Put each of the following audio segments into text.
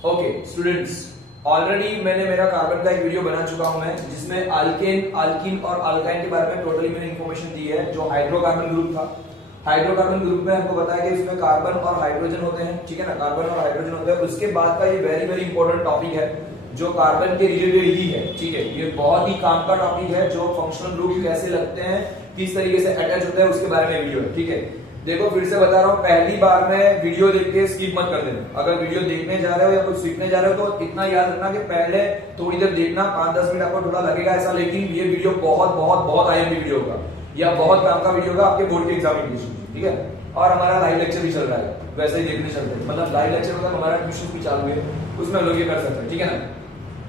Okay students, already मैंने मेरा carbon का एक वीडियो बना चुका हूं मैं, जिसमें अल्केन, अल्कीन और अल्काइन के बारे में टोटली मैंने इंफॉर्मेशन दी है। जो हाइड्रोकार्बन ग्रुप था, हाइड्रोकार्बन ग्रुप में हमको बताया कि इसमें कार्बन और हाइड्रोजन होते हैं, ठीक है ना, कार्बन और हाइड्रोजन होते हैं। उसके बाद का ये वेरी वेरी इंपॉर्टेंट टॉपिक है जो कार्बन के रिलेटेड ही है, ठीक है। ये बहुत ही काम का टॉपिक है, जो फंक्शनल ग्रुप कैसे लगते हैं, किस तरीके से अटैच होते हैं, उसके बारे में वीडियो है, ठीक है। देखो फिर से बता रहा हूँ, पहली बार में वीडियो देख के स्किप मत कर देना। अगर वीडियो देखने जा रहे हो या कुछ सीखने जा रहे हो तो इतना याद रखना कि पहले थोड़ी देर देखना, 5-10 मिनट आपको थोड़ा लगेगा ऐसा, लेकिन ये वीडियो बहुत बहुत बहुत आईएमपी वीडियो होगा या बहुत काम का वीडियो होगा आपके बोर्ड के एग्जामिनेशन, ठीक है। और हमारा लाइव लेक्चर भी चल रहा है, वैसे ही देखने चलते हैं, मतलब लाइव लेक्चर होगा, हमारा ट्यूशन भी चालू है, उसमें हम लोग ये कर सकते हैं, ठीक है ना।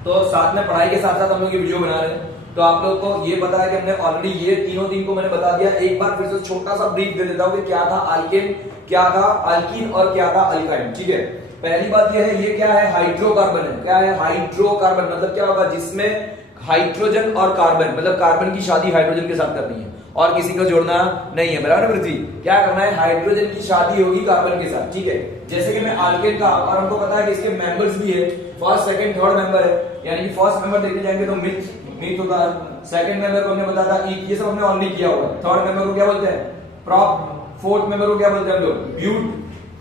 तो साथ में पढ़ाई के साथ साथ हम लोग ये वीडियो बना रहे हैं। तो आप लोग को ये पता है कि हमने ऑलरेडी ये तीनों दिन को मैंने बता दिया। एक बार फिर से छोटा सा ब्रीफ दे देता हूं कि क्या था अल्केन, क्या था अल्कीन और क्या था अल्काइन, ठीक है। पहली बात ये है, ये क्या है, हाइड्रोकार्बन है। क्या है हाइड्रोकार्बन, मतलब क्या होगा, जिसमें हाइड्रोजन और कार्बन, मतलब कार्बन की शादी हाइड्रोजन के साथ करनी है और किसी को जोड़ना नहीं है, बराबर पृथ्वी। क्या करना है, हाइड्रोजन की शादी होगी कार्बन के साथ, ठीक है। जैसे कि मैं अल्केन का, और हमको पता है कि इसके मेंबर्स भी है, फर्स्ट सेकंड थर्ड मेंबर है, यानी कि फर्स्ट मेंबर देखने जाएंगे तो मिथ होता है, सेकंड मेंबर को हमने बताया था ईथ, ये सब हमने ऑलरेडी किया हुआ है। थर्ड मेंबर को क्या बोलते हैं, प्रॉप, फोर्थ मेंबर को क्या बोलते हैं हम लोग, ब्यूट,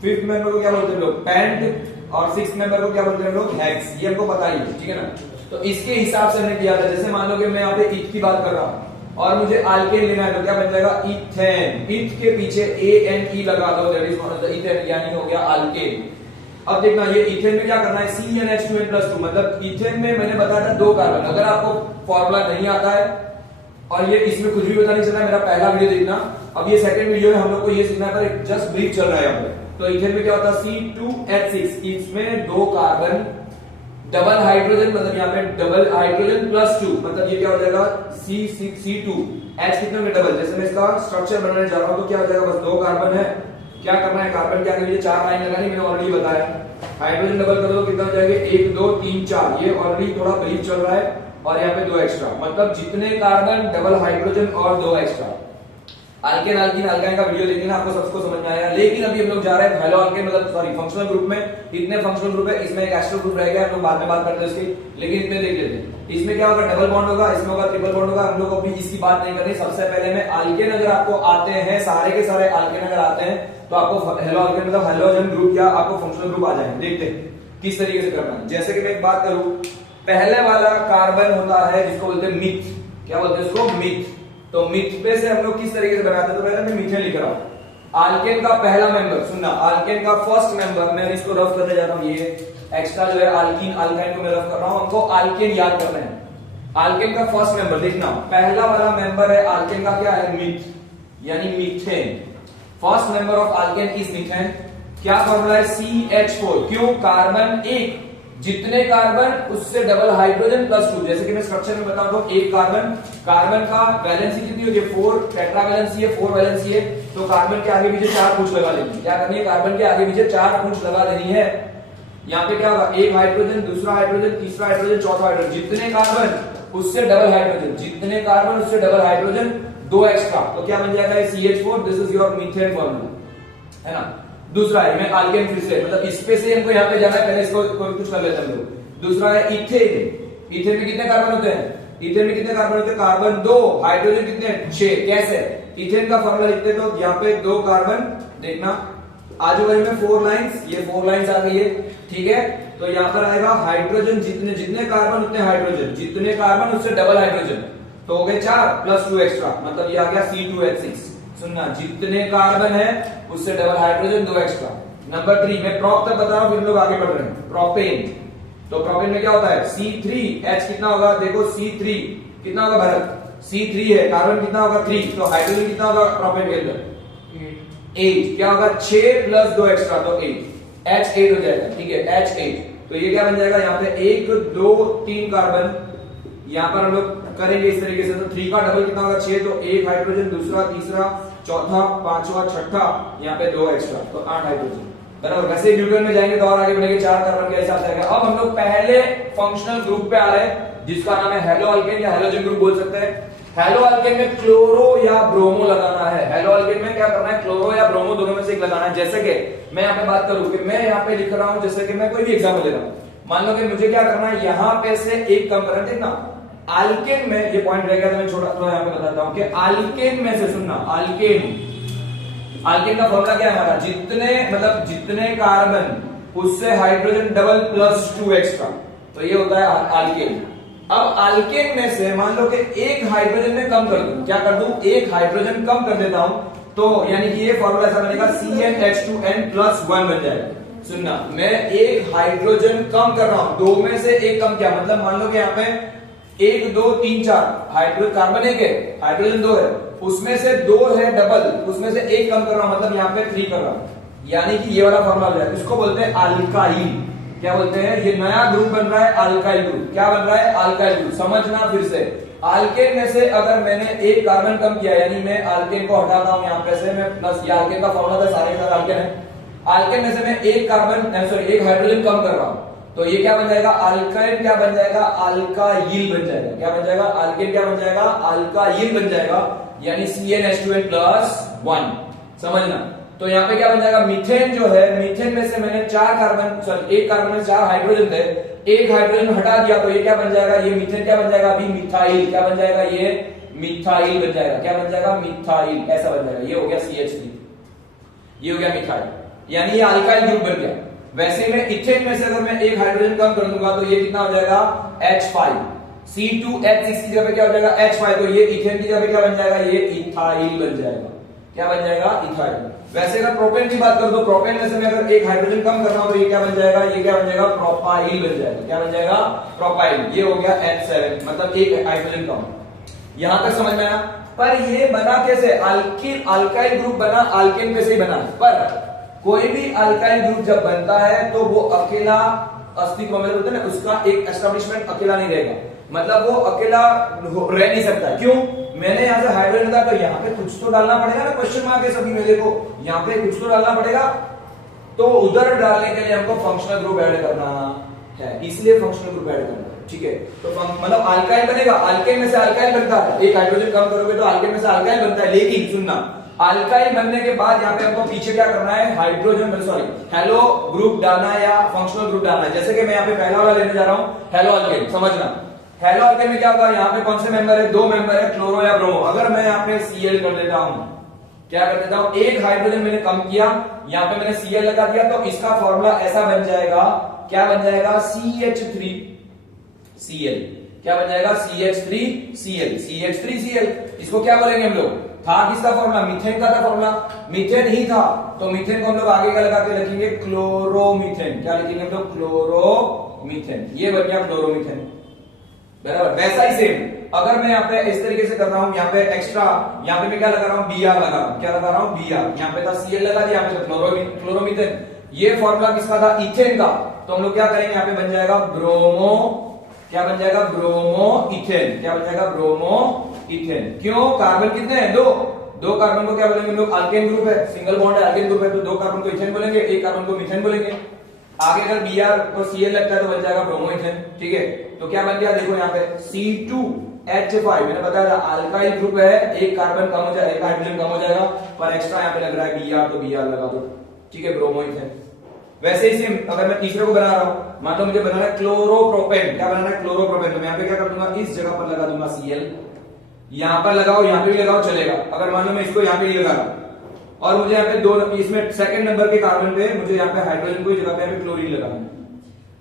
फिफ्थ मेंबर को क्या बोलते हैं हम लोग, पेंट, और सिक्स्थ मेंबर को क्या बोलते हैं हम लोग, हेक्स। ये हमको पता ही है, ठीक है ना। तो इसके हिसाब से हमने किया था। जैसे मान लो कि मैं यहाँ पे ईथ की बात कर रहा हूँ और मुझे अल्केन लेना है तो क्या बन जाएगा, इथेन। ईथ के पीछे ANE लगा दो, दैट इज इथेन, यानी हो गया अल्केन। अब देखना, ये इथेन में क्या करना है, CnH2n+2, मतलब इथेन में मैंने बताया था 2 कार्बन। अगर आपको फॉर्मूला नहीं आता है और ये इसमें कुछ भी पता नहीं चल रहा है, मेरा पहला वीडियो देखना। अब ये सेकंड वीडियो है, हम लोग को ये सीखना है, पर जस्ट ब्रीफ चल रहा है यहाँ पे। तो इथेन में क्या होता है, C2H6, इसमें 2 कार्बन, डबल हाइड्रोजन, मतलब यहाँ पे डबल हाइड्रोजन +2, मतलब ये क्या हो जाएगा, C2, H कितने में डबल। जैसे मैं इसका स्ट्रक्चर बनाने जा रहा हूं तो क्या हो जाएगा, बस 2 कार्बन है। क्या करना है, कार्बन के आगे मुझे 4 लाइन लगानी, मैंने ऑलरेडी बताया। हाइड्रोजन डबल कर दो, कितना हो जाएगा, 1 2 3 4। ये ऑलरेडी थोड़ा ब्रीफ चल रहा है, और यहाँ पे 2 एक्स्ट्रा, मतलब जितने कार्बन डबल हाइड्रोजन और 2 एक्स्ट्रा। अल्केन, अल्कीन, अल्काइन का वीडियो देखना, आपको सबको समझ में आएगा। लेकिन अभी हम लोग जा रहे हैं हेलो अल्केन, मतलब सॉरी फंक्शनल ग्रुप में। इतने फंक्शनल ग्रुप है, इसमें एक एस्टर ग्रुप रह गया, हम लोग बाद में बात करते हैं इसकी, लेकिन इतने देख लेते हैं। इसमें क्या होगा, डबल बॉन्ड होगा, इसमें होगा ट्रिपल बॉन्ड होगा। हम लोग को अभी इसकी बात नहीं करनी। सबसे पहले में अल्केन अगर आपको आते हैं, सारे के सारे अल्केन अगर आते हैं तो आपको हेलो अल्केन मतलब हेलोजन ग्रुप या आपको फंक्शनल ग्रुप आ जाएंगे। देखते हैं किस तरीके से करना है। जैसे कि मैं एक बात करूं, पहले वाला कार्बन होता है जिसको बोलते हैं मिथ। क्या बोलते हैं इसको, मिथ। तो मिथ पे से हम लोग किस तरीके से बनाते हैं, तो पहले मैं मीथेन लिख रहा हूं। अल्केन का पहला मेंबर, सुनना, अल्केन का फर्स्ट मेंबर, मैं इसको रफ करने जा रहा हूं। ये एक्स्ट्रा जो है अल्कीन, अल्काइन को मैं रफ कर रहा हूं, हमको अल्केन याद करना है। अल्केन का फर्स्ट मेंबर देखना, पहला वाला मेंबर है अल्केन का, क्या है, मिथ, यानी methane. First member of alkane is methane. क्या फॉर्मूला है, CH4। क्यों, कार्बन 1, जितने कार्बन उससे डबल हाइड्रोजन +2। जैसे कि मैं स्ट्रक्चर में बताऊं तो एक कार्बन, कार्बन का वैलेंसी कितनी होगी, 4, टेट्रा वैलेंसी है, 4 वैलेंसी है, तो कार्बन के आगे पीछे 4 पूंछ लगा लेनी है। क्या करनी है, कार्बन के आगे पीछे 4 पूंछ लगा देनी है। यहाँ पे क्या होगा, एक हाइड्रोजन, दूसरा हाइड्रोजन, तीसरा हाइड्रोजन, चौथा हाइड्रोजन, जितने कार्बन उससे डबल हाइड्रोजन, जितने कार्बन उससे डबल हाइड्रोजन, 2 एक्स्ट्रा, तो क्या बन जाएगा, CH4। This is your methane formula, है ना। दूसरा है, मैं अल्केन फिर से, मतलब इस पे से हमको यहाँ पे जाना है, पहले इसको कुछ कर लेते हैं हम लोग। दूसरा है इथेन। इथेन में कितने कार्बन होते हैं, इथेन में कितने कार्बन होते हैं, कार्बन 2, हाइड्रोजन कितने, 6। कैसे, इथेन का फॉर्मूला लिखते तो यहाँ पे 2 कार्बन, देखना आजू बाजू में 4 लाइंस, ये 4 लाइंस आ गई है, ठीक है। तो यहाँ पर आएगा हाइड्रोजन, जितने जितने कार्बन उतने हाइड्रोजन, जितने कार्बन उससे डबल हाइड्रोजन, तो हो गए 4 +2 एक्स्ट्रा, मतलब ये आ गया C2H6। सुनना, जितने कार्बन है उससे डबल हाइड्रोजन, 2 एक्स्ट्रा। नंबर 3, मैं प्रॉप तक बता रहा हूं, फिर लोग आगे बढ़ रहे हैं। प्रोपेन, तो प्रोपेन में क्या होता है, C3H कितना होगा, देखो C3 कितना होगा भरत, C3 है, कार्बन कितना होगा 3, तो हाइड्रोजन कितना होगा प्रोपेन के अंदर 8। क्या होगा, 6 + 2 एक्स्ट्रा, तो 8, H8 हो जाएगा, ठीक है, H8। तो ये क्या बन जाएगा, यहाँ पे 1 2 3 कार्बन, यहाँ पर हम लोग करेंगे इस तरीके से। तो 3 का डबल कितना होगा, 6, तो 1 हाइड्रोजन, दूसरा, तीसरा, चौथा, पांचवा, छठा, यहाँ पे 2 एक्स्ट्रा, तो 8 हाइड्रोजन, बराबर। वैसे न्यूटन में जाएंगे तो और आगे बढ़ेंगे, 4 कार्बन के हिसाब से। अब हम लोग पहले फंक्शनल ग्रुप पे आ रहे हैं जिसका नाम है हेलो अल्केन या हेलोजन ग्रुप बोल सकते हैं। हेलो अल्केन में क्लोरो या ब्रोमो लगाना है। हेलो अल्केन में क्या करना है, क्लोरो या ब्रोमो दोनों में से एक लगाना है। जैसे कि मैं यहाँ पे बात करूं कि मैं यहाँ पे लिख रहा हूं, जैसे कि मैं कोई भी एग्जाम्पल ले रहा हूं, मान लो कि मुझे क्या करना है, यहाँ पे से एक कम करना है। देखना अल्केन में ये पॉइंट रहेगा, तो मैं छोटा थोड़ा यहाँ पे बताता हूँ कि अल्केन में से, सुनना, अल्केन का फॉर्मूला क्या है हमारा, जितने कार्बन उससे हाइड्रोजन डबल प्लस 2 एक्स्ट्रा, तो ये होता है अल्केन। अब अल्केन में से मान लो कि एक हाइड्रोजन में कम कर दूं, क्या कर दूं, एक हाइड्रोजन कम कर देता हूं, तो यानी कि ये फॉर्मूला ऐसा बनेगा CnH2n+1 बन जाएगा। सुनना, मैं एक हाइड्रोजन कम कर रहा हूं, दो में से एक कम, क्या मतलब, मान लो कि यहाँ पे 1 2 3 4 हाइड्रोजन, कार्बन एक है, हाइड्रोजन 2 है, उसमें से 2 है डबल, उसमें से एक कम कर रहा हूं, मतलब यहाँ पे 3 कर रहा हूं, यानी कि ये वाला फॉर्मूला हो जाएगा। इसको बोलते हैं अल्काइल। क्या बोलते हैं, ये नया ग्रुप बन रहा है अल्काइल ग्रुप। क्या बन रहा है, अल्काइल ग्रुप। समझना फिर से, अल्केन में से अगर मैंने एक कार्बन कम किया, यानी मैं अल्केन को हटाता हूं यहाँ पे से, मैं प्लस, ये अल्केन का फॉर्मूला था, सारे अल्केन है, अल्केन में से मैं एक कार्बन सॉरी एक हाइड्रोजन कम कर रहा हूं, तो ये क्या बन जाएगा, अल्काइल क्या बन जाएगा, अल्काइल बन जाएगा। क्या बन जाएगा, अल्केन क्या बन जाएगा, अल्काइल बन जाएगा, यानी CnH2n+1। समझना, तो यहाँ पे क्या बन जाएगा, मीथेन जो है, मीथेन में से मैंने 4 कार्बन, सॉरी एक कार्बन में 4 हाइड्रोजन थे, एक हाइड्रोजन हटा दिया, तो ये क्या बन जाएगा, ये मीथेन क्या बन जाएगा, अभी मिथाइल। क्या बन जाएगा, ये मिथाइल बन जाएगा। क्या बन जाएगा, मिथाइल, ऐसा बन जाएगा। ये हो गया CH3, ये हो गया मिथाइल, यानी ये अल्काइल ग्रुप बन गया। वैसे में इथेन में से अगर मैं एक हाइड्रोजन कम कर दूंगा, तो ये कितना हो जाएगा, H5, C2H6 की जगह पे क्या हो जाएगा, H5, तो ये इथेन की जगह पे क्या बन जाएगा, ये इथाइल बन जाएगा। क्या बन जाएगा, इथाइल। वैसे अगर प्रोपेन की बात करूं, तो प्रोपेन में से मैं अगर एक हाइड्रोजन कम कर रहा हूं, तो ये क्या बन जाएगा, ये क्या बन जाएगा, प्रोपाइल बन जाएगा। क्या बन जाएगा, प्रोपाइल। ये हो गया H7, मतलब एक हाइड्रोजन कम। यहां तक समझ में आया। पर ये बना कैसे, अल्काइल ग्रुप बना अल्केन में से बना, पर कोई भी अल्काइल ग्रुप जब बनता है तो वो अकेला अस्तित्व में होता है ना, उसका एक एस्टेब्लिशमेंट अकेला नहीं रहेगा, मतलब वो अकेला रह नहीं सकता। क्यों, मैंने यहां से हाइड्रोजन था, तो यहाँ पे कुछ तो डालना पड़ेगा ना, क्वेश्चन मार्क है सभी में, देखो यहाँ पे कुछ तो डालना पड़ेगा, तो उधर डालने के लिए हमको फंक्शनल ग्रुप ऐड करना है, इसलिए फंक्शनल ग्रुप ऐड करना है। ठीक है, तो मतलब अल्काइल बनेगा, अल्केन में से अल्काइल बनता है, एक हाइड्रोजन कम करोगे तो अल्केन में से अल्काइल बनता है। लेकिन सुनना, अल्काइल बनने के बाद यहाँ पे हमको पीछे क्या करना है, हाइड्रोजन, सॉरी हेलो ग्रुप डालना है या फंक्शनल ग्रुप डालना है। जैसे कि मैं यहाँ पे पहला वाला लेने जा रहा हूँ, हेलो अल्केन। समझना, हेलो अल्केन में क्या होगा, यहाँ पे कौन से मेंबर है, 2 मेंबर है, क्लोरो या ब्रोमो। अगर मैं यहाँ पे Cl कर देता हूं, क्या कर देता हूं, एक हाइड्रोजन मैंने कम किया, यहाँ पे मैंने Cl लगा दिया, तो इसका फॉर्मूला ऐसा बन जाएगा, क्या बन जाएगा, CH3Cl। क्या बन जाएगा, CH3Cl, CH3Cl। इसको क्या बोलेंगे हम लोग, था किसका फॉर्मूला, मीथेन का था फॉर्मूला, मीथेन ही था, तो मीथेन को हम लोग आगे का लगा के लिखेंगे क्लोरोमीथेन। क्या लिखेंगे हम लोग, क्लोरोमीथेन। ये बन गया क्लोरोमीथेन, बराबर। वैसा ही सेम अगर मैं यहाँ पे इस तरीके से कर रहा हूं, यहाँ पे एक्स्ट्रा, यहाँ पे मैं क्या लगा रहा हूँ, Br लगा रहा हूँ। क्या लगा रहा हूँ, Br। यहाँ पे था Cl लगा दिया, यहाँ पे क्लोरोमीथेन। ये फॉर्मूला किसका था, इथेन का, तो हम लोग क्या करेंगे, यहाँ पे बन जाएगा ब्रोमो, क्या बन जाएगा, ब्रोमो इथेन। क्या बन जाएगा, ब्रोमो इथेन। क्यों, कार्बन कितने हैं, 2 कार्बन को क्या बोलेंगे हम लोग, अल्केन ग्रुप है, सिंगल बॉन्ड है, अल्केन ग्रुप है, तो 2 कार्बन को इथेन बोलेंगे, एक कार्बन को मीथेन बोलेंगे। आगे अगर Br को Cl लगता है तो बन जाएगा ब्रोमो इथेन। ठीक है, तो क्या बन गया, देखो यहाँ पे C2H5, मैंने बताया था अल्काइल ग्रुप है, एक कार्बन कम हो जाएगा, एक हाइड्रोजन कम हो जाएगा, पर एक्स्ट्रा यहाँ पे लग रहा है Br, तो Br लगा दो। ठीक है, ब्रोमो इथेन। वैसे ही सेम अगर मैं तीसरे को बना रहा हूं, मान लो मुझे बनाना है क्लोरोप्रोपेन। क्या बनाना है, क्लोरोप्रोपेन, तो मैं यहाँ पे क्या कर दूंगा, इस जगह पर लगा दूंगा Cl, यहाँ पर लगाओ, यहाँ पे भी लगाओ, चलेगा। अगर मान लो मैं इसको यहाँ पे ही लगा रहा और मुझे यहाँ पे 2, इसमें सेकंड नंबर के कार्बन पे मुझे यहाँ पे हाइड्रोजन को जगह पे यहाँ पे क्लोरीन लगाना है,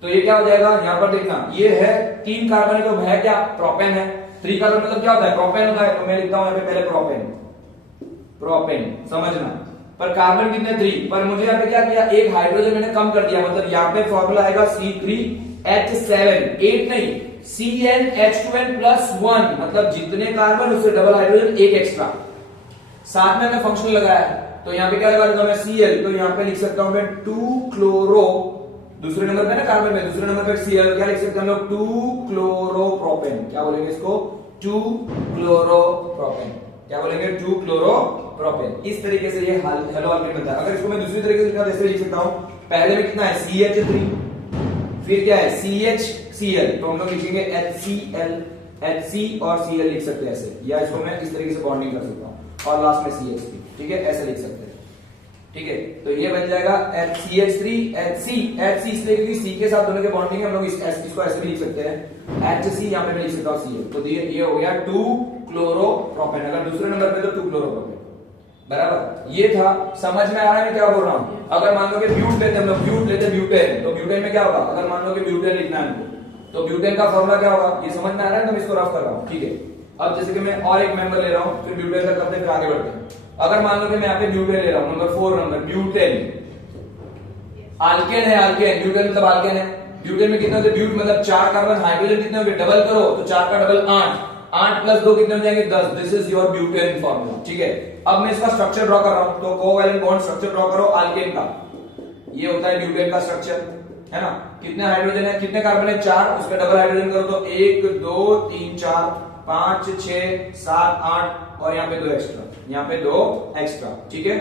तो ये क्या हो जाएगा, यहाँ पर देखना, ये है 3 कार्बन है, तो है क्या, प्रोपेन है। 3 कार्बन मतलब क्या होता है, प्रोपेन होता है, तो मैं लिखता हूं यहाँ पे पहले प्रोपेन, समझना। पर कार्बन कितने, 3, पर मुझे यहाँ पे क्या किया, एक हाइड्रोजन मैंने कम कर दिया, मतलब यहाँ पे फॉर्मूला आएगा C3H7, 8 नहीं, CnH2n+1, मतलब जितने कार्बन उससे डबल हाइड्रोजन, एक एक्स्ट्रा, साथ में मैं फंक्शनल लगाया है, तो यहाँ पे क्या लगा देता हूं मैं, Cl, तो यहाँ पे लिख सकता हूं मैं 2 क्लोरो, दूसरे नंबर पे ना कार्बन में, दूसरे नंबर पे Cl, क्या लिख सकते हैं हम लोग, 2 क्लोरोप्रोपेन। क्या बोलेंगे इसको, 2 क्लोरोप्रोपेन। क्या बोलेंगे, 2 क्लोरोप्रोपेन। इस तरीके से ये हेलो अल्केन बनता है। अगर इसको मैं दूसरी तरीके से लिखा, जैसे लिख सकता हूं, पहले में कितना है, CH3, फिर क्या है, CHCl, तो हम लोग लिखेंगे HCl, HC और Cl लिख सकते हैं ऐसे, या इसको मैं इस तरीके से बॉन्डिंग कर सकता हूं और लास्ट में CH3, ठीक है, ऐसे लिख सकते हैं, ठीक है। तो ये बन जाएगा CH3 HC इसलिए क्योंकि C के साथ दोनों के बॉन्डिंग है, हम लोग इसको ऐसे भी लिख सकते हैं HC, यहां पे मैं लिख सकता हूं Cl, तो ये हो गया 2 क्लोरोप्रोपेन, अगर दूसरे नंबर पे तो 2 क्लोरोप्रोपेन, बराबर। ये था, समझ में आ रहा है मैं क्या बोल रहा हूं। अगर मान लो कि ब्यूट लेते हम लोग, ब्यूट लेते ब्यूटेन, तो ब्यूटेन में क्या होगा, अगर मान लो कि ब्यूटेन लिखना है हमको, तो ब्यूटेन का फॉर्मूला क्या होगा, ये समझ में आ रहा है, तो मैं इसको रफ कर रहा हूं, ठीक है। अब जैसे कि मैं और एक मेंबर ले रहा हूं, फिर ब्यूटेन तक करते हैं, फिर आगे बढ़ते हैं। अगर मान लो कि मैं यहाँ पे ब्यूटेन ले रहा हूं, नंबर 4 नंबर ब्यूटेन, आल्केन है, आल्केन, ब्यूटेन मतलब आल्केन है। ब्यूटेन में कितने होते हैं, ब्यूट मतलब 4 कार्बन, हाइड्रोजन कितने होंगे, डबल करो तो 4 का डबल 8, 8 प्लस 2 कितने हो जाएंगे 10, this is your butane formula, ठीक है। अब मैं इसका स्ट्रक्चर ड्रॉ कर रहा हूं, तो कोवैलेंट बॉन्ड स्ट्रक्चर ड्रॉ करो आल्केन का, ये होता है ब्यूटेन का स्ट्रक्चर, है ना। कितने हाइड्रोजन है, कितने कार्बन है, 4, उसका डबल हाइड्रोजन करो तो 1 2 3 4 5 6 7 8 और यहाँ पे 2 एक्स्ट्रा, यहाँ पे 2 एक्स्ट्रा, ठीक है।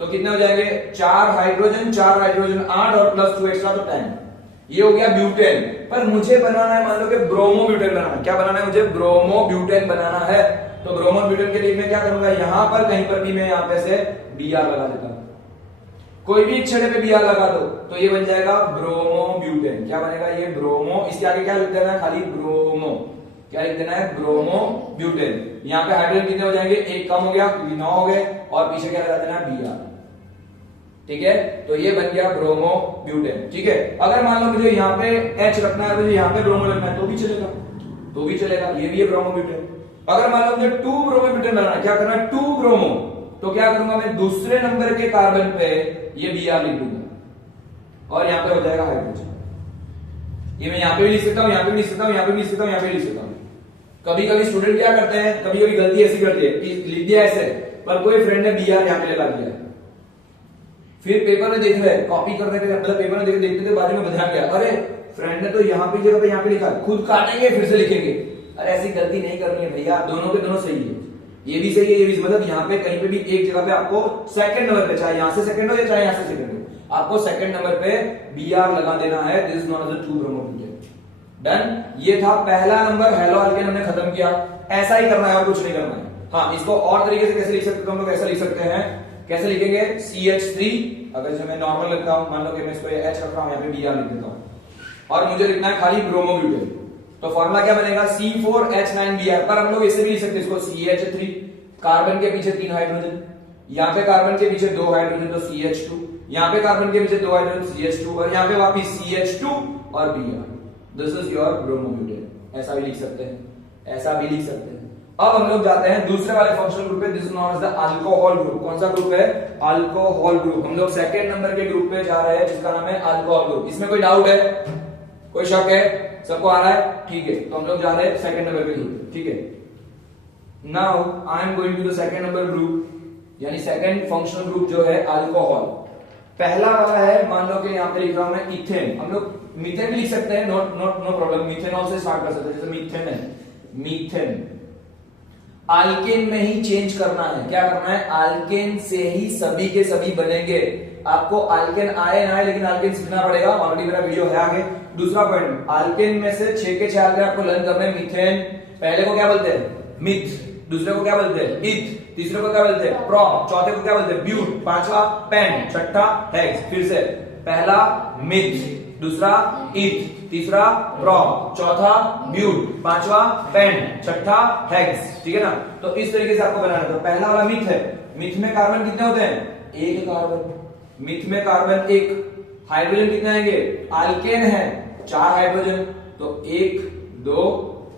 तो कितने हो जाएंगे, 4 हाइड्रोजन 8 और प्लस 2 एक्स्ट्रा तो 10, ये हो गया ब्यूटेन। पर मुझे बनाना है, मान लो कि ब्रोमो ब्यूटेन बनाना है, क्या बनाना है मुझे, ब्रोमो ब्यूटेन बनाना है। तो ब्रोमो ब्यूटेन के लिए मैं क्या करूंगा, यहां पर कहीं पर भी मैं यहाँ पे से Br लगा देता हूं, कोई भी एक छड़े पे Br लगा दो, तो ये बन जाएगा ब्रोमो ब्यूटेन। क्या बनेगा, ये ब्रोमो, इसके आगे क्या लिख देना है, खाली ब्रोमो, क्या लिख देना है, ब्रोमो ब्यूटेन। यहाँ पे हाइड्रोजन कितने हो जाएंगे, एक कम हो गया क्योंकि 9 हो गए, और पीछे क्या लगा देना है, Br, ठीक है। तो ये बन गया ब्रोमो ब्यूटेन, ठीक है। अगर मान लो मुझे यहाँ पे H रखना है, मुझे यहाँ पे ब्रोमो रखना है, तो भी चलेगा, तो भी चलेगा, ये भी है ब्रोमो ब्यूटेन। अगर मान लो मुझे 2 ब्रोमो ब्यूटेन बनाना है, क्या करना है, 2 ब्रोमो, तो क्या करूंगा मैं, दूसरे नंबर के कार्बन पे ये Br लिख दूंगा और यहाँ पे हो जाएगा हाइड्रोजन। ये मैं यहाँ पे भी लिख सकता हूँ, यहाँ पे भी लिख सकता हूँ, यहाँ पे भी लिख सकता हूँ, यहाँ पे भी लिख सकता हूँ। कभी कभी स्टूडेंट क्या करते हैं, कभी कभी गलती ऐसी करते हैं कि लिख दिया ऐसे, पर कोई फ्रेंड ने Br यहाँ पे लगा दिया, फिर पेपर में देख रहे हैं, कॉपी करने के मतलब पेपर में देखते थे, बाद में बता गया, अरे फ्रेंड ने तो यहाँ पे जगह पे यहाँ पे लिखा, खुद काटेंगे फिर से लिखेंगे। अरे ऐसी गलती नहीं करनी है भैया, दोनों के दोनों सही है, ये भी सही है, ये भी, मतलब यहाँ पे कहीं पे भी एक जगह पे आपको सेकंड नंबर पे, चाहे यहाँ से सेकंड हो या चाहे यहाँ से सेकंड हो, आपको सेकंड नंबर पे Br लगा देना है। This is not as 2 bromo butane, done. ये था पहला नंबर, हेलो आल्केन हमने खत्म किया। ऐसा ही करना है और कुछ नहीं करना है। हाँ, इसको और तरीके से कैसे लिख सकते हो हम लोग, ऐसा लिख सकते हैं, कैसे लिखेंगे, CH3, अगर जैसे मैं नॉर्मल लिखता हूं, मान लो कि मैं इसको H रख रहा हूं, यहाँ पे Br लिख देता हूं और मुझे लिखना है खाली ब्रोमो ब्यूटेन, तो फॉर्मूला क्या बनेगा, C4H9Br। पर हम लोग इसे भी लिख सकते हैं, इसको CH3, कार्बन के पीछे 3 हाइड्रोजन, यहाँ पे कार्बन के पीछे 2 हाइड्रोजन तो CH2, यहाँ पे कार्बन के पीछे 2 हाइड्रोजन CH2 और यहाँ पे वापिस CH2 और Br। This is your bromo butane. ऐसा भी लिख सकते हैं, ऐसा भी लिख सकते हैं। अब हम लोग जाते हैं दूसरे वाले फंक्शनल ग्रुप पे, this is known as the alcohol group. कौन सा ग्रुप है, अल्कोहल ग्रुप। हम लोग सेकंड नंबर के ग्रुप पे जा रहे हैं जिसका नाम है अल्कोहल ग्रुप। इसमें कोई डाउट है, कोई शक है, सबको आ रहा है, ठीक है। तो हम लोग जा रहे हैं सेकंड नंबर के ग्रुप, ठीक है। Now I am going to the second number group, यानी सेकंड फंक्शनल ग्रुप जो है अल्कोहल। पहला वाला है, मान लो कि यहाँ पे लिख रहा हूं मैं इथेन। हम लोग मीथेन भी लिख सकते हैं, नो प्रॉब्लम, मीथेनॉल से स्टार्ट कर सकते हैं। जैसे मीथेन है, मीथेन आल्केन में ही चेंज करना है। क्या करना है, आल्केन से ही सभी के सभी बनेंगे। आपको आल्केन आए ना आए, लेकिन आल्केन सीखना पड़ेगा, ऑलरेडी मेरा वीडियो है आगे। दूसरा पॉइंट, आल्केन में से 6 के 4 आल्केन आपको लर्न करना है। मीथेन पहले को क्या बोलते हैं, मिथ, दूसरे को क्या बोलते हैं, इथ, तीसरे को क्या बोलते हैं, प्रोप, चौथे को क्या बोलते हैं, ब्यूट, पांचवा पेंट, छठा हेक्स। फिर से पहला मिथ, दूसरा इथ, तीसरा प्रोप, चौथा ब्यूट, पांचवा पेंट, छठा हेक्स, ठीक है ना। तो इस तरीके से आपको बनाना है। तो पहला वाला मिथ है, मिथ में कार्बन कितने होते हैं, 1 कार्बन, मिथ में कार्बन 1, हाइड्रोजन कितने आएंगे, आल्केन है 4 हाइड्रोजन, तो 1 2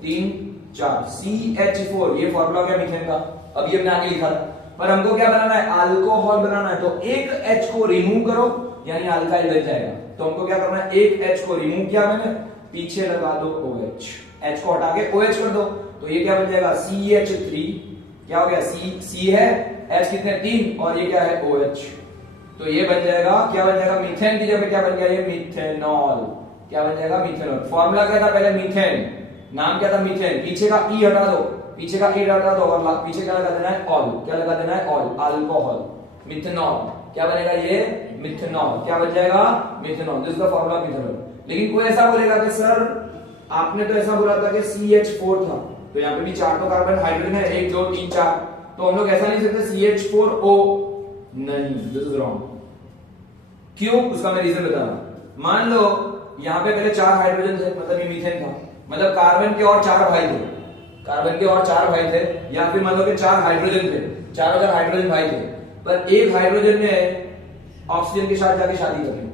3 4 CH4, ये फॉर्मूला क्या मीथेन का, अब ये हमने आगे लिखा था। पर हमको क्या बनाना है, अल्कोहल बनाना है। तो एक H को रिमूव करो, यानी अल्काइल बन जाएगा। तो हमको क्या करना है, एक H को रिमूव किया मैंने, पीछे लगा दो OH, H को हटा के OH कर दो, तो ये क्या बन जाएगा, CH3, क्या हो गया, C है, H कितने 3, और ये क्या है OH, तो ये बन जाएगा, क्या बन जाएगा, मीथेन की जगह क्या बन गया, ये मीथेनॉल। क्या बन जाएगा, मीथेनॉल। फॉर्मूला क्या था पहले, मीथेन, नाम क्या था मीथेन, पीछे का ई हटा दो, पीछे का ई हटा दो, और पीछे क्या लगा देना है, ऑल, क्या लगा देना है, ऑल, अल्कोहल, मिथेनॉल। क्या बनेगा, ये मिथेनॉल, क्या बन जाएगा, methanol. This is the formula methanol. लेकिन कोई ऐसा बोलेगा कि सर आपने तो ऐसा बोला था कि CH4 था, तो यहाँ पे भी 4 तो कार्बन हाइड्रोजन है, 1 2 3 4, तो हम लोग ऐसा नहीं सकते CH4O, नहीं, दिस इज रॉन्ग। क्यों, उसका मैं रीजन बता रहा। मान लो यहाँ पे पहले 4 हाइड्रोजन थे, मतलब ये मीथेन था, मतलब कार्बन के और 4 भाई थे, कार्बन के और 4 भाई थे, या फिर मान लो कि 4 हाइड्रोजन थे, 4 हाइड्रोजन भाई थे, पर एक हाइड्रोजन ने ऑक्सीजन के साथ जाके शादी कर ली।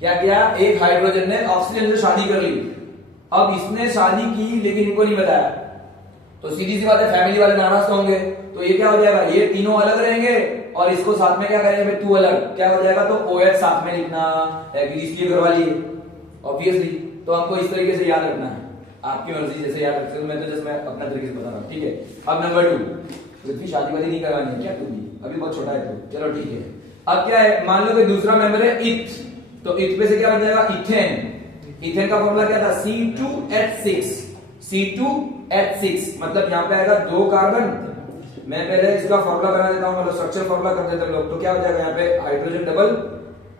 क्या किया, एक हाइड्रोजन ने ऑक्सीजन से शादी कर ली। अब इसने शादी की लेकिन इनको नहीं बताया, तो सीधी सी बात है फैमिली वाले नाराज होंगे, तो ये क्या हो जाएगा, ये तीनों अलग रहेंगे और इसको साथ में क्या करेंगे, तू अलग, क्या हो जाएगा, तो OH साथ में लिखना है, इसलिए घर वाली ऑब्वियसली, तो हमको इस तरीके से याद रखना है, आपकी मर्जी जैसे याद रखते हो, मैं तो जैसे मैं अपना तरीके से बता रहा हूँ, ठीक है। अब नंबर 2, पृथ्वी शादी वादी नहीं करवानी है क्या, तू भी अभी बहुत छोटा है तो चलो ठीक है। अब क्या है, मान लो कि दूसरा मेंबर है इथ, तो इथ पे से क्या बन जाएगा, इथेन। इथेन का फॉर्मूला क्या था, C2H6, C2H6, मतलब यहाँ पे आएगा 2 कार्बन। मैं पहले इसका फॉर्मूला बना देता हूँ, मतलब स्ट्रक्चर फॉर्मूला कर देते हैं लोग, तो क्या हो जाएगा यहाँ पे हाइड्रोजन डबल,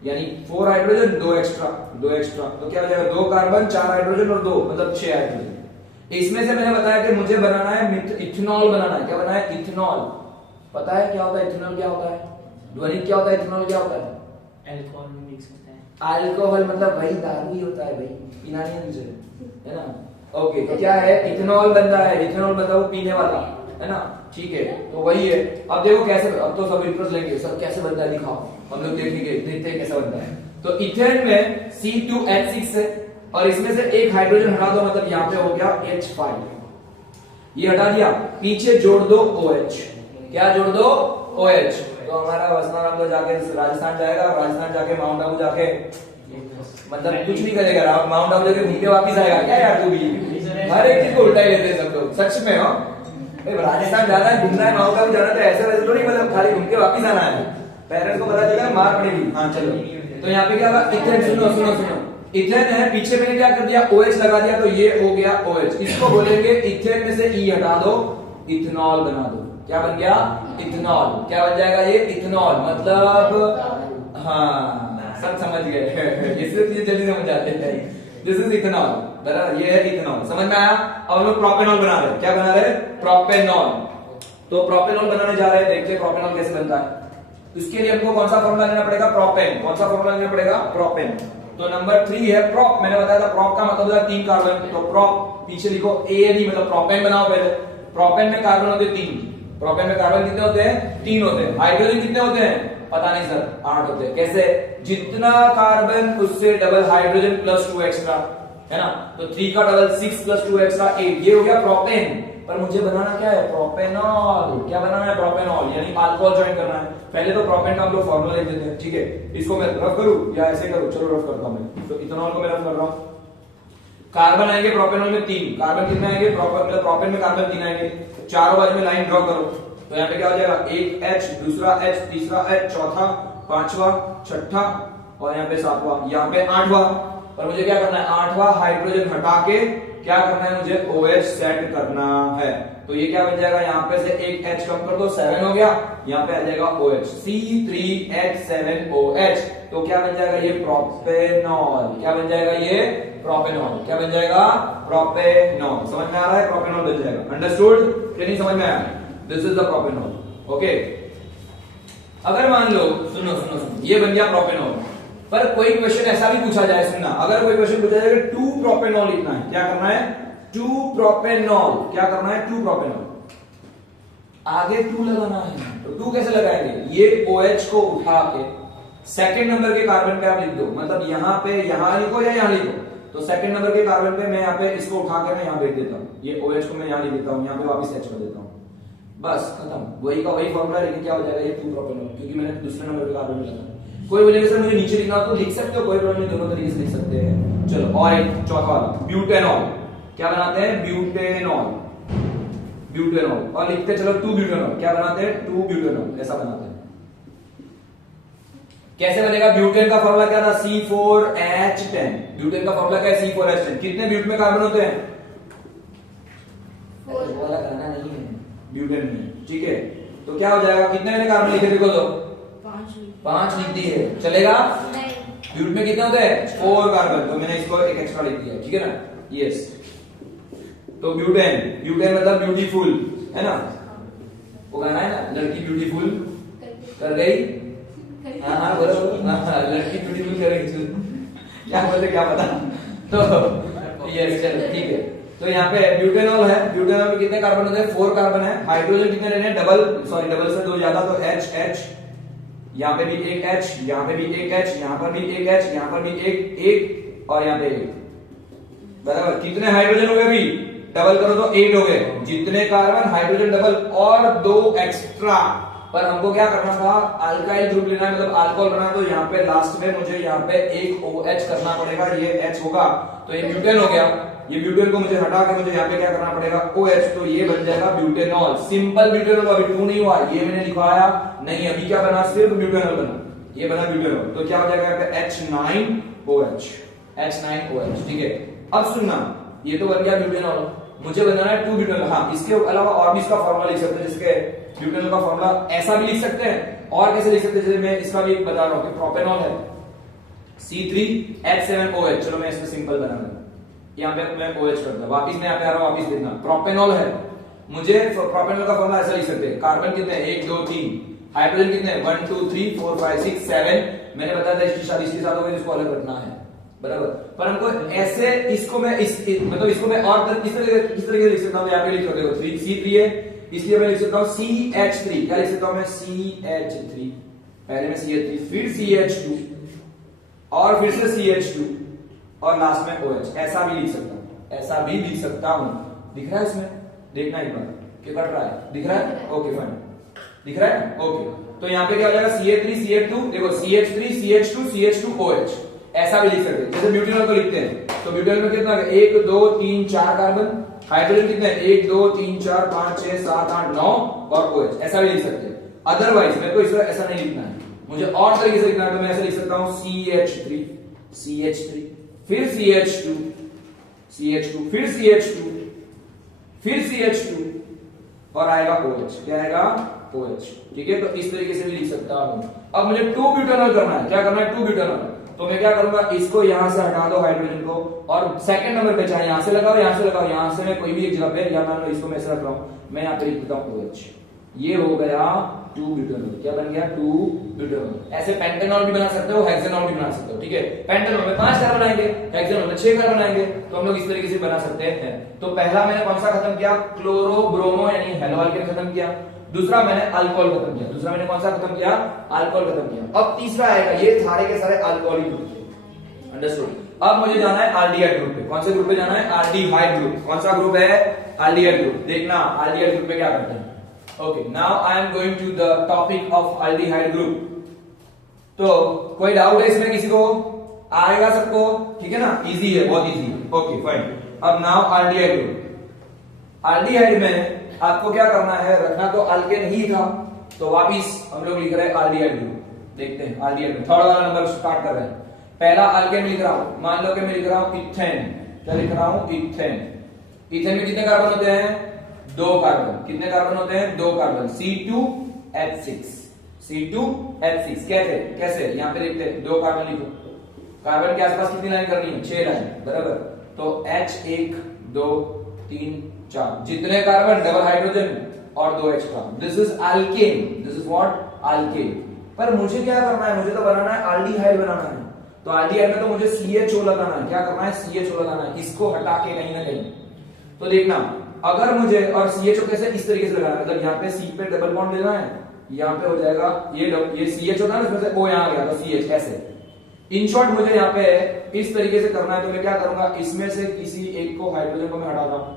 यानी 4 हाइड्रोजन 2 एक्स्ट्रा, तो क्या हो जाएगा 2 कार्बन 4 हाइड्रोजन और 2 मतलब 6 हाइड्रोजन। इसमें से मैंने बताया कि मुझे बनाना है इथेनॉल बनाना है, क्या बनाना है, इथेनॉल। पता है क्या होता है इथेनॉल, क्या होता है ध्वनि, क्या होता है इथेनॉल, क्या होता है, अल्कोहल में मिक्स होता है। अल्कोहल मतलब वही दारू ही होता है भाई, पीना नहीं है मुझे, है ना। ओके, तो क्या है, इथेनॉल बनता है, इथेनॉल मतलब वो पीने वाला, है ना, ठीक है, तो वही है। अब देखो कैसे, अब तो सब इंटरेस्ट लेंगे, सब कैसे बनता है दिखाओ, हम लोग देखेंगे, देखते हैं कैसा बनता है। तो इथेन में C2H6 है और इसमें से एक हाइड्रोजन हटा दो, मतलब यहाँ पे हो गया H5, ये हटा दिया, पीछे जोड़ दो OH, क्या जोड़ दो OH, तो हमारा वसना राम तो जाके राजस्थान जाएगा, राजस्थान जाके माउंट आबू जाके मतलब कुछ नहीं करेगा, माउंट आबू जाके घूम के वापिस आएगा क्या यार, तू भी हर एक चीज को उल्टा ही लेते हैं सब लोग, सच में। हाँ, राजस्थान जाना है, घूमना है, माउंट आबू जाना, तो ऐसे वैसे तो नहीं, मतलब खाली घूम के वापिस आना है, पेरेंट्स को पता चलेगा मार पड़ेगी। हाँ चलो, तो यहाँ पे क्या होगा, इथेन, सुनो सुनो सुनो, इथेन है, पीछे मैंने क्या कर दिया, OH लगा दिया, तो ये हो गया OH, इसको बोलेंगे इथेन में से E हटा दो, इथेनॉल बना दो, क्या बन गया, इथेनॉल। क्या बन जाएगा ये, इथेनॉल, मतलब हाँ सब समझ गए ये जल्दी समझ जाते हैं, दिस इज इथेनॉल, बराबर, ये है इथेनॉल, समझ में आया। अब हम लोग प्रोपेनॉल बना रहे हैं, क्या बना रहे हैं, प्रोपेनॉल। तो प्रोपेनॉल बनाने जा रहे हैं, देखते हैं प्रोपेनॉल कैसे बनता है। इसके लिए हमको कौन सा फॉर्मूला लेना पड़ेगा, प्रोपेन, कौन सा फॉर्मूला लेना पड़ेगा, प्रोपेन। तो नंबर 3 है प्रोप, मैंने बताया था प्रोप का मतलब होता है 3 कार्बन, तो प्रोप पीछे लिखो ANE, मतलब प्रोपेन बनाओ पहले। प्रोपेन में कार्बन होते हैं 3, प्रोपेन में कार्बन कितने होते हैं, 3 होते हैं। हाइड्रोजन कितने होते हैं, पता नहीं सर, 8 होते हैं। कैसे, जितना कार्बन उससे डबल हाइड्रोजन प्लस 2 एक्स्ट्रा, है ना, तो 3 का डबल 6 प्लस 2 एक्स्ट्रा 8, ये हो गया प्रोपेन। पर मुझे बनाना क्या है, प्रोपेनॉल। क्या बनाना है, प्रोपेनॉल, यानी अल्कोहल ज्वाइन करना है। पहले तो प्रोपेन का हम लोग फॉर्मूला लिख देते हैं, ठीक है। इसको मैं रफ करूं या ऐसे करूं, चलो रफ करता हूं मैं। तो इथेनॉल को मैं रफ कर रहा हूं, कार्बन आएंगे प्रोपेनॉल में 3, कार्बन कितने आएंगे, प्रोपेन में कार्बन 3 आएंगे, चारों बाजू में लाइन ड्रॉ करो, तो यहाँ पे क्या हो जाएगा, एक H, दूसरा H, तीसरा H, चौथा, पांचवा, छठा और यहाँ पे 7वां, यहाँ पे 8वां। पर मुझे क्या करना है, 8वां हाइड्रोजन हटा के क्या करना है, मुझे OH सेट करना है। तो ये क्या बन जाएगा, यहाँ पे से एक H कम कर दो, 7 हो गया, यहाँ पे आ जाएगा OH, C3H7OH। तो क्या बन जाएगा, ये प्रोपेनॉल। क्या बन जाएगा, ये प्रोपेनॉल। क्या बन जाएगा, प्रोपेनॉल। समझ में आ रहा है, प्रोपेनॉल बन जाएगा। अंडरस्टूड कि नहीं समझ में आया, this is the propanol. Okay, अगर मान लो, सुनो सुनो सुनो, ये बन गया प्रोपेनॉल। पर कोई क्वेश्चन ऐसा भी पूछा जाए, सुनना, अगर कोई क्वेश्चन पूछा जाए कि 2 प्रोपेनॉल लिखना है, क्या करना है, 2 प्रोपेनॉल। क्या करना है, 2 प्रोपेनॉल, आगे 2 लगाना है। तो 2 कैसे लगाएंगे, ये OH को उठा के सेकंड नंबर के कार्बन पे आप लिख दो, मतलब यहाँ पे यहाँ लिखो या यहाँ लिखो, तो सेकंड नंबर के कार्बन पे मैं यहाँ पे इसको उठा के मैं यहाँ भेज देता हूँ, ये OH को मैं यहाँ लिख देता हूँ, यहाँ पे वापस H कर देता हूँ, बस खत्म। वही का वही फॉर्मूला, लेकिन क्या हो जाएगा, ये 2 प्रोपेनॉल, क्योंकि मैंने दूसरे नंबर पे कार्बन लिखा था। कोई बोलेगा सर मुझे नीचे लिखना हो, तो लिख सकते हो, कोई प्रॉब्लम नहीं, दोनों तरीके से लिख सकते हैं। चलो, और एक चौथा वाला ब्यूटेनॉल। क्या बनाते हैं, ब्यूटेनॉल, ब्यूटेनॉल। और लिखते चलो 2 ब्यूटेनॉल। क्या बनाते हैं, 2 ब्यूटेनॉल, ऐसा बनाते हैं। कैसे बनेगा, ब्यूटेन का फॉर्मूला क्या था, C4H10। ब्यूटेन का फॉर्मूला क्या है, C4H10। कितने ब्यूट में कार्बन होते हैं, वाला करना नहीं है, ब्यूटेन में, ठीक है। तो क्या हो जाएगा, कितने मैंने कार्बन लिखे, देखो तो 5 लिख दिए, चलेगा। ब्यूट में कितने होते हैं, 4 कार्बन, तो मैंने इसको एक एक्स्ट्रा लिख दिया, ठीक है ना। यस। तो ब्यूटेन, ब्यूटेन मतलब ब्यूटीफुल, है ना? वो गाना है ना, लड़की ब्यूटीफुल कर गई। हाँ हाँ बोलो, लड़की ब्यूटीफुल कर गई। क्या बोलते क्या पता। तो यस चलो ठीक है। तो यहाँ पे ब्यूटेनॉल है, ब्यूटेनॉल में कितने कार्बन होते हैं? 4 कार्बन है। हाइड्रोजन कितने लेने हैं? डबल, सॉरी डबल से 2 ज्यादा, तो H H, यहाँ पे भी एक H, यहाँ पे भी एक H, यहाँ पर भी एक H, यहाँ पर भी एक और यहाँ पे एक, बराबर। कितने हाइड्रोजन हो गए अभी? डबल करो तो 8 हो गए। जितने कार्बन हाइड्रोजन डबल और 2 एक्स्ट्रा। पर हमको क्या करना था? अल्काइल ग्रुप लेना है, मतलब अल्कोहल बना। तो यहाँ पे लास्ट में मुझे यहाँ पे एक OH करना पड़ेगा, ये H होगा तो ये ब्यूटेन हो गया। ये ब्यूटेन को मुझे हटा के मुझे यहाँ पे क्या करना पड़ेगा? OH, तो ये बन जाएगा ब्यूटेनॉल। सिंपल ब्यूटेनॉल, अभी 2 नहीं हुआ, ये मैंने लिखवाया नहीं। अभी क्या बना? सिर्फ ब्यूटेनॉल बना, ये बना ब्यूटेनॉल। तो क्या हो जाएगा यहाँ पे? H9OH, H9OH, ठीक है। अब सुनना, ये तो बन गया ब्यूटेनॉल, मुझे बनाना है 2-ब्यूटेनॉल। हाँ, इसके अलावा और भी इसका फॉर्मूला लिख सकते हैं, जिसके ब्यूटेनॉल का फॉर्मूला ऐसा भी लिख सकते हैं और कैसे लिख सकते हैं, जैसे मैं इसका भी बता रहा हूं कि प्रोपेनॉल है C3H7OH। चलो मैं इसमें सिंपल बना रहा हूं, यहाँ पे मैं OH करता हूं, वापिस मैं यहाँ पे आ रहा हूं, वापिस देखना। प्रोपेनॉल है, मुझे प्रोपेनॉल का फॉर्मूला ऐसा लिख सकते हैं। कार्बन कितने हैं? 1 2 3। हाइड्रोजन कितने हैं? 1 2 3 4 5 6 7। मैंने बताया था इसकी शादी इसके साथ होगी, इसको अलग रखना है, बराबर। पर हमको ऐसे इसको मैं मतलब इसको मैं और किस तरीके से लिख सकता हूं? यहाँ पे लिख सकते हो 3C3 है, इसलिए मैं लिख सकता हूं CH3। क्या लिख सकता हूं मैं? CH3। पहले में CH3, फिर CH2 और फिर से CH2 और लास्ट में OH। ऐसा भी लिख सकता हूं, ऐसा भी लिख सकता हूं। दिख रहा है इसमें? देखना एक बार क्या कट रहा है, दिख रहा है? ओके फाइन, दिख रहा है? ओके। तो यहाँ पे क्या हो जाएगा? CH3 CH2, देखो CH3 CH2 CH2 OH। ऐसा भी लिख सकते हैं, जैसे ब्यूटेनॉल को लिखते हैं। तो ब्यूटेनॉल में कितना है? 1 2 3 4 कार्बन। हाइड्रोजन कितने हैं? 1 2 3 4 5 6 7 8 9 और OH। ऐसा भी लिख सकते हैं। अदरवाइज मेरे को इसमें ऐसा नहीं लिखना है, मुझे और तरीके से लिखना है, तो मैं ऐसा लिख सकता हूं CH3 CH3, फिर CH2 CH2, फिर CH2, फिर CH2 और आएगा OH। क्या आएगा? OH, ठीक है। तो इस तरीके से भी लिख सकता हूं। अब मुझे 2-ब्यूटेनॉल करना है। क्या करना है? 2-ब्यूटेनॉल। तो मैं क्या करूंगा? इसको यहां से हटा दो हाइड्रोजन को, और सेकंड नंबर पे चाहे यहां से लगाओ, यहां से लगाओ, यहां से मैं कोई भी एक जगह पे, या मान लो इसको मैं ऐसे रख रहा हूं, मैं यहां पे लिख देता हूं OH। ये हो गया 2-ब्यूटेनॉल। क्या बन गया? 2-ब्यूटेनॉल। ऐसे पेंटेनॉल भी बना सकते हो, हेक्सेनॉल भी बना सकते हो, ठीक है। पेंटेनॉल में 5 कार्बन आएंगे, हेक्सेनॉल में 6 कार्बन आएंगे, तो हम लोग इस तरीके से बना सकते हैं। तो पहला मैंने कौन सा खत्म किया? क्लोरो ब्रोमो यानी हेलोअल्केन खत्म किया। दूसरा मैंने अल्कोहल खत्म किया। दूसरा मैंने कौन सा खत्म किया? अल्कोहल खत्म किया। अब तीसरा आएगा, ये सारे के सारे अल्कोहलिक ग्रुप, अंडरस्टूड। अब मुझे जाना है एल्डिहाइड ग्रुप पे। कौन से ग्रुप पे जाना है? Aldehyde group. कौन सा ग्रुप है? Aldehyde group. देखना एल्डिहाइड ग्रुप पे क्या करते हैं। Okay, now I am going to the topic of aldehyde group. तो कोई डाउट है इसमें किसी को? आएगा सबको? ठीक है ना, इजी है, बहुत इजी है। Okay fine. अब नाउ एल्डिहाइड ग्रुप। एल्डिहाइड में आपको क्या करना है? रखना तो अल्केन ही था, तो वापिस हम लोग लिख रहे हैं एल्डिहाइड ग्रुप। देखते हैं एल्डिहाइड में थर्ड वाला नंबर स्टार्ट कर रहे हैं। पहला अल्केन लिख रहा हूं, मान लो कि मैं लिख रहा हूं इथेन। क्या लिख रहा हूं? इथेन। इथेन में कितने कार्बन होते हैं? 2 कार्बन। कितने कार्बन होते हैं? 2 कार्बन। C2H6, C2H6। कैसे कैसे? यहां पे देखते हैं, 2 कार्बन लिखो। कार्बन के आसपास कितनी लाइन करनी है? 6 लाइन, बराबर। तो H1 2 3 4, जितने कार्बन डबल हाइड्रोजन और 2 extra. This is alkane, this is what? Alkane. पर मुझे क्या करना है? मुझे तो बनाना है एल्डिहाइड बनाना है। तो एल्डिहाइड में तो मुझे CHO लगाना है। क्या करना है? CHO लगाना है, इसको हटा के कहीं ना कहीं। तो देखना, अगर मुझे, और CHO कैसे? इस तरीके से लगाना है, मतलब यहाँ पे C पे डबल बॉन्ड लेना है, यहाँ पे हो जाएगा ये CH होता है ना, इसमें से O यहाँ आ गया तो CH। ऐसे इन शॉर्ट मुझे यहाँ पे इस तरीके से करना है। तो मैं क्या करूंगा? इसमें से किसी एक को, हाइड्रोजन को मैं हटाता हूं।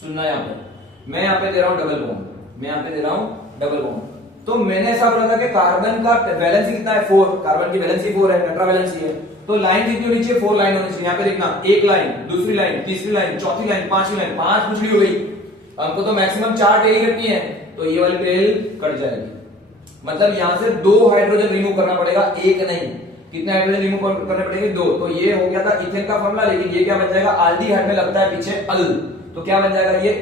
सुनना, यहाँ पे मैं यहाँ पे दे रहा हूं डबल बॉन्ड, मैं यहाँ पे दे रहा हूं डबल बॉन्ड। तो मैंने ऐसा बोला था कि कार्बन का वैलेंसी कितना है? 4। कार्बन की वैलेंसी 4 है, टेट्रा वैलेंसी है। तो लाइन कितनी होनी चाहिए? 4 लाइन होनी चाहिए। यहाँ पे देखना, एक लाइन, दूसरी लाइन, तीसरी लाइन, चौथी लाइन, पांचवी लाइन। 5 पिछड़ी हो गई। हमको तो मैक्सिमम 4 टेल करनी है, तो ये वाली टेल कट जाएगी। मतलब यहां से 2 हाइड्रोजन रिमूव करना पड़ेगा, एक नहीं। कितने हाइड्रोजन रिमूव करने पड़ेंगे? 2। तो ये हो गया था इथेन का फॉर्मूला, लेकिन ये क्या बन जाएगा? एल्डिहाइड में लगता है पीछे अल, तो क्या बन जाएगा? ये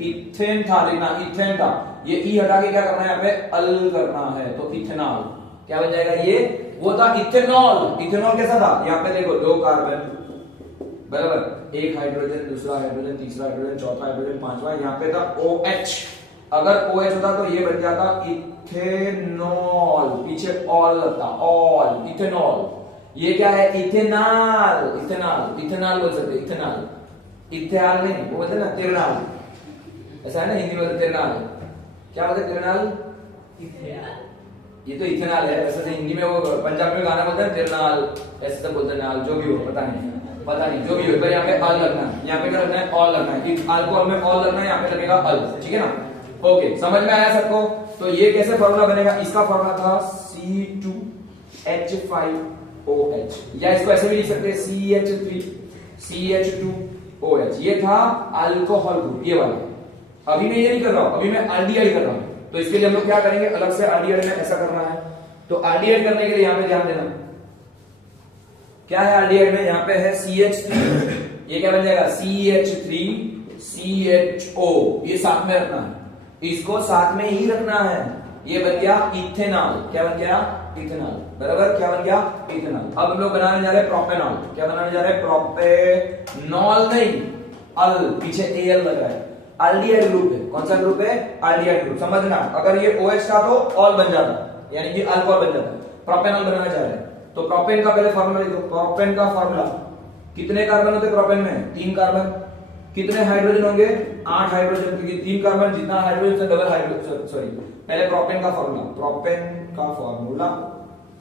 इथेन था, देखना इथेन था, ये ई हटा के क्या करना है? यहाँ पे अल करना है, तो इथेनॉल। क्या बन जाएगा? ये वो था इथेनॉल। इथेनॉल कैसा था? यहाँ पे देखो, 2 कार्बन, बराबर, एक हाइड्रोजन, दूसरा हाइड्रोजन, तीसरा हाइड्रोजन, चौथा हाइड्रोजन, पांचवा, यहाँ पे था OH। अगर OH होता तो ये बन जाता इथेनॉल, पीछे ऑल लगता, ऑल, इथेनॉल। ये क्या है? इथेनॉल, इथेनॉल, इथेनॉल बोल सकते, इथेनॉल, इथेनॉल नहीं, वो बोलते ना तिरनाल, ऐसा है ना हिंदी में तिरनाल, क्या बोलते तिरनाल? ये तो इथेनॉल है, वैसे हिंदी में वो पंजाबी में गाना बोलते हैं तिरनाल, ऐसे सब बोलते हैं नाल, जो भी हो पता नहीं जो भी हो, पर यहाँ पे अल लगना है, यहाँ पे क्या लगना है? ऑल लगना है, अल्कोहल में ऑल लगना है, यहाँ पे लगेगा अल, ठीक है ना? ओके, समझ में आया सबको? तो ये कैसे फॉर्मूला बनेगा? इसका फॉर्मूला था C2H5OH, या इसको ऐसे भी लिख सकते हैं CH3CH2OH। ये था अल्कोहल ग्रुप, ये वाला। अभी मैं ये नहीं कर रहा हूं, अभी मैं आरडीआई कर रहा हूं, तो इसके लिए हम लोग क्या करेंगे? अलग से आरडीआई में ऐसा करना है। तो आरडीआई करने के लिए यहां पे ध्यान देना, क्या है आरडीआई में? यहां पे है CH3, ये क्या बन जाएगा? CH3CHO, ये साथ में रखना है, इसको साथ में ही रखना है। ये बन गया इथेनॉल, क्या बन गया? इथेनॉल, बराबर, क्या बन गया? इथेनॉल। अब हम लोग बनाने जा रहे हैं प्रोपेनॉल। क्या बनाने जा रहे हैं? प्रोपेनॉल नहीं, अल, पीछे एल लग रहा है, आल्डिहाइड ग्रुप है। कौन सा ग्रुप है? Aldehyde group. समझना, अगर ये OH था तो ऑल बन जाता, यानी कि अल्कोहल बन जाता। प्रोपेनॉल बनाना चाह रहे हैं तो प्रोपेन का पहले फार्मूला लिखो। प्रोपेन का फार्मूला, कितने कार्बन होते प्रोपेन में? 3 कार्बन। कितने हाइड्रोजन होंगे? 8 हाइड्रोजन, क्योंकि 3 कार्बन जितना हाइड्रोजन से डबल हाइड्रोजन, सॉरी, पहले प्रोपेन का फार्मूला, प्रोपेन का फार्मूला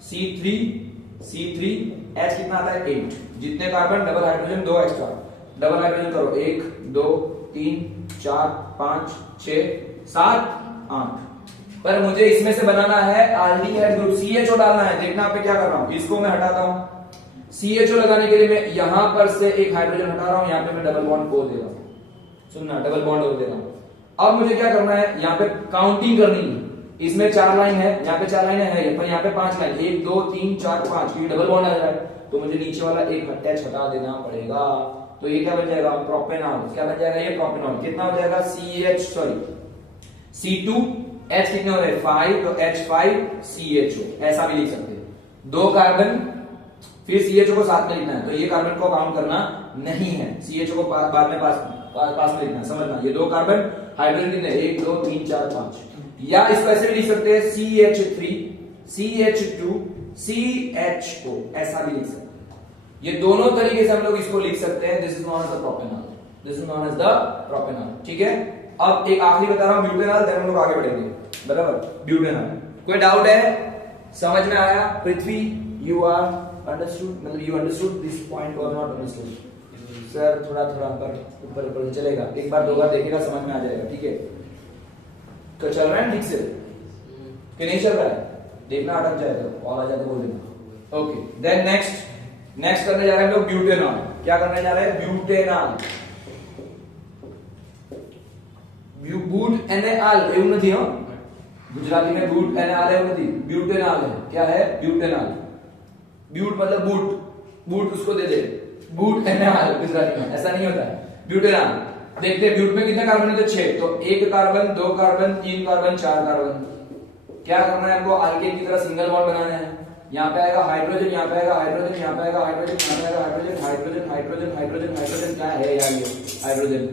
C3H कितना आता है? 8। जितने carbon double hydrogen, 2 extra, double hydrogen करो, 1 2 3 4 5 6 7 8। पर मुझे इसमें से बनाना है आल्डिहाइड ग्रुप, CHO डालना है। देखना पे क्या कर रहा हूं, इसको मैं हटाता हूं, CHO लगाने के लिए मैं यहां पर से एक हाइड्रोजन हटा रहा हूं, यहां पे मैं डबल बॉन्ड O दे रहा हूं। सुनना, डबल बॉन्ड O दे रहा हूं। अब मुझे क्या करना है? यहां पे काउंटिंग करनी है। इसमें 4 लाइन है, यहाँ पे 4 लाइन है, पर यहाँ पे 5 लाइन, 1 2 3 4 5, क्योंकि डबल बॉन्ड आ रहा है, तो मुझे नीचे वाला एक अटैच हटा देना पड़ेगा। तो ये क्या बन जाएगा? प्रोपेनॉल। क्या बन जाएगा? ये प्रोपेनॉल। कितना हो जाएगा? C2H कितने हो रहे हैं? 5, तो H5CHO, ऐसा भी लिख सकते हैं। 2 कार्बन, फिर CHO को साथ में लिखना है, तो ये कार्बन को काउंट करना नहीं है, CHO को बाद में पास में लिखना है। समझना, ये 2 कार्बन, हाइड्रोजन कितने? 1 2 3 4 5। या इसको ऐसे भी लिख सकते हैं CH3CH2CHO, ऐसा भी लिख सकते हैं। ये दोनों तरीके से हम लोग इसको लिख सकते हैं। This is known as the propanol, this is known as the propanol, ठीक है? अब एक आखिरी बता रहा हूं, ब्यूटेनॉल, देन हम लोग आगे बढ़ेंगे, बराबर? ब्यूटेनॉल, कोई डाउट है? समझ में आया? पृथ्वी, यू आर अंडरस्टूड, मतलब यू अंडरस्टूड दिस पॉइंट और नॉट अंडरस्टूड? सर थोड़ा थोड़ा ऊपर चलेगा, एक बार 2 बार देखेगा, समझ में आ जाएगा, ठीक है? तो चल रहा है ठीक से कि नहीं चल रहा है? देखना, अटक जाए तो और आ जाए तो बोल देना। ओके, देन नेक्स्ट करने जा रहे हैं हम लोग ब्यूटेनॉल। क्या करने जा रहे हैं? ब्यूटेनॉल। बूट NaL એવું નથી हो, गुजराती में बूट NaL એવું નથી, ब्यूटेनॉल है। क्या है? ब्यूटेनॉल। ब्यूट मतलब बूट, बूट उसको दे दे, बूट NaL गुजराती में, ऐसा नहीं होता है। ब्यूटेनॉल। देखते हैं ब्यूट में कितने कार्बन है? तो 6, तो 1 कार्बन, 2 कार्बन, 3 कार्बन, 4 कार्बन। क्या करना है हमको? अल्केन की तरह सिंगल बॉन्ड बनाना है। यहाँ पे आएगा हाइड्रोजन, यहाँ पे आएगा हाइड्रोजन, यहाँ पे आएगा हाइड्रोजन, यहाँ पे आएगा hydrogen, hydrogen hydrogen hydrogen hydrogen. क्या है यार ये हाइड्रोजन?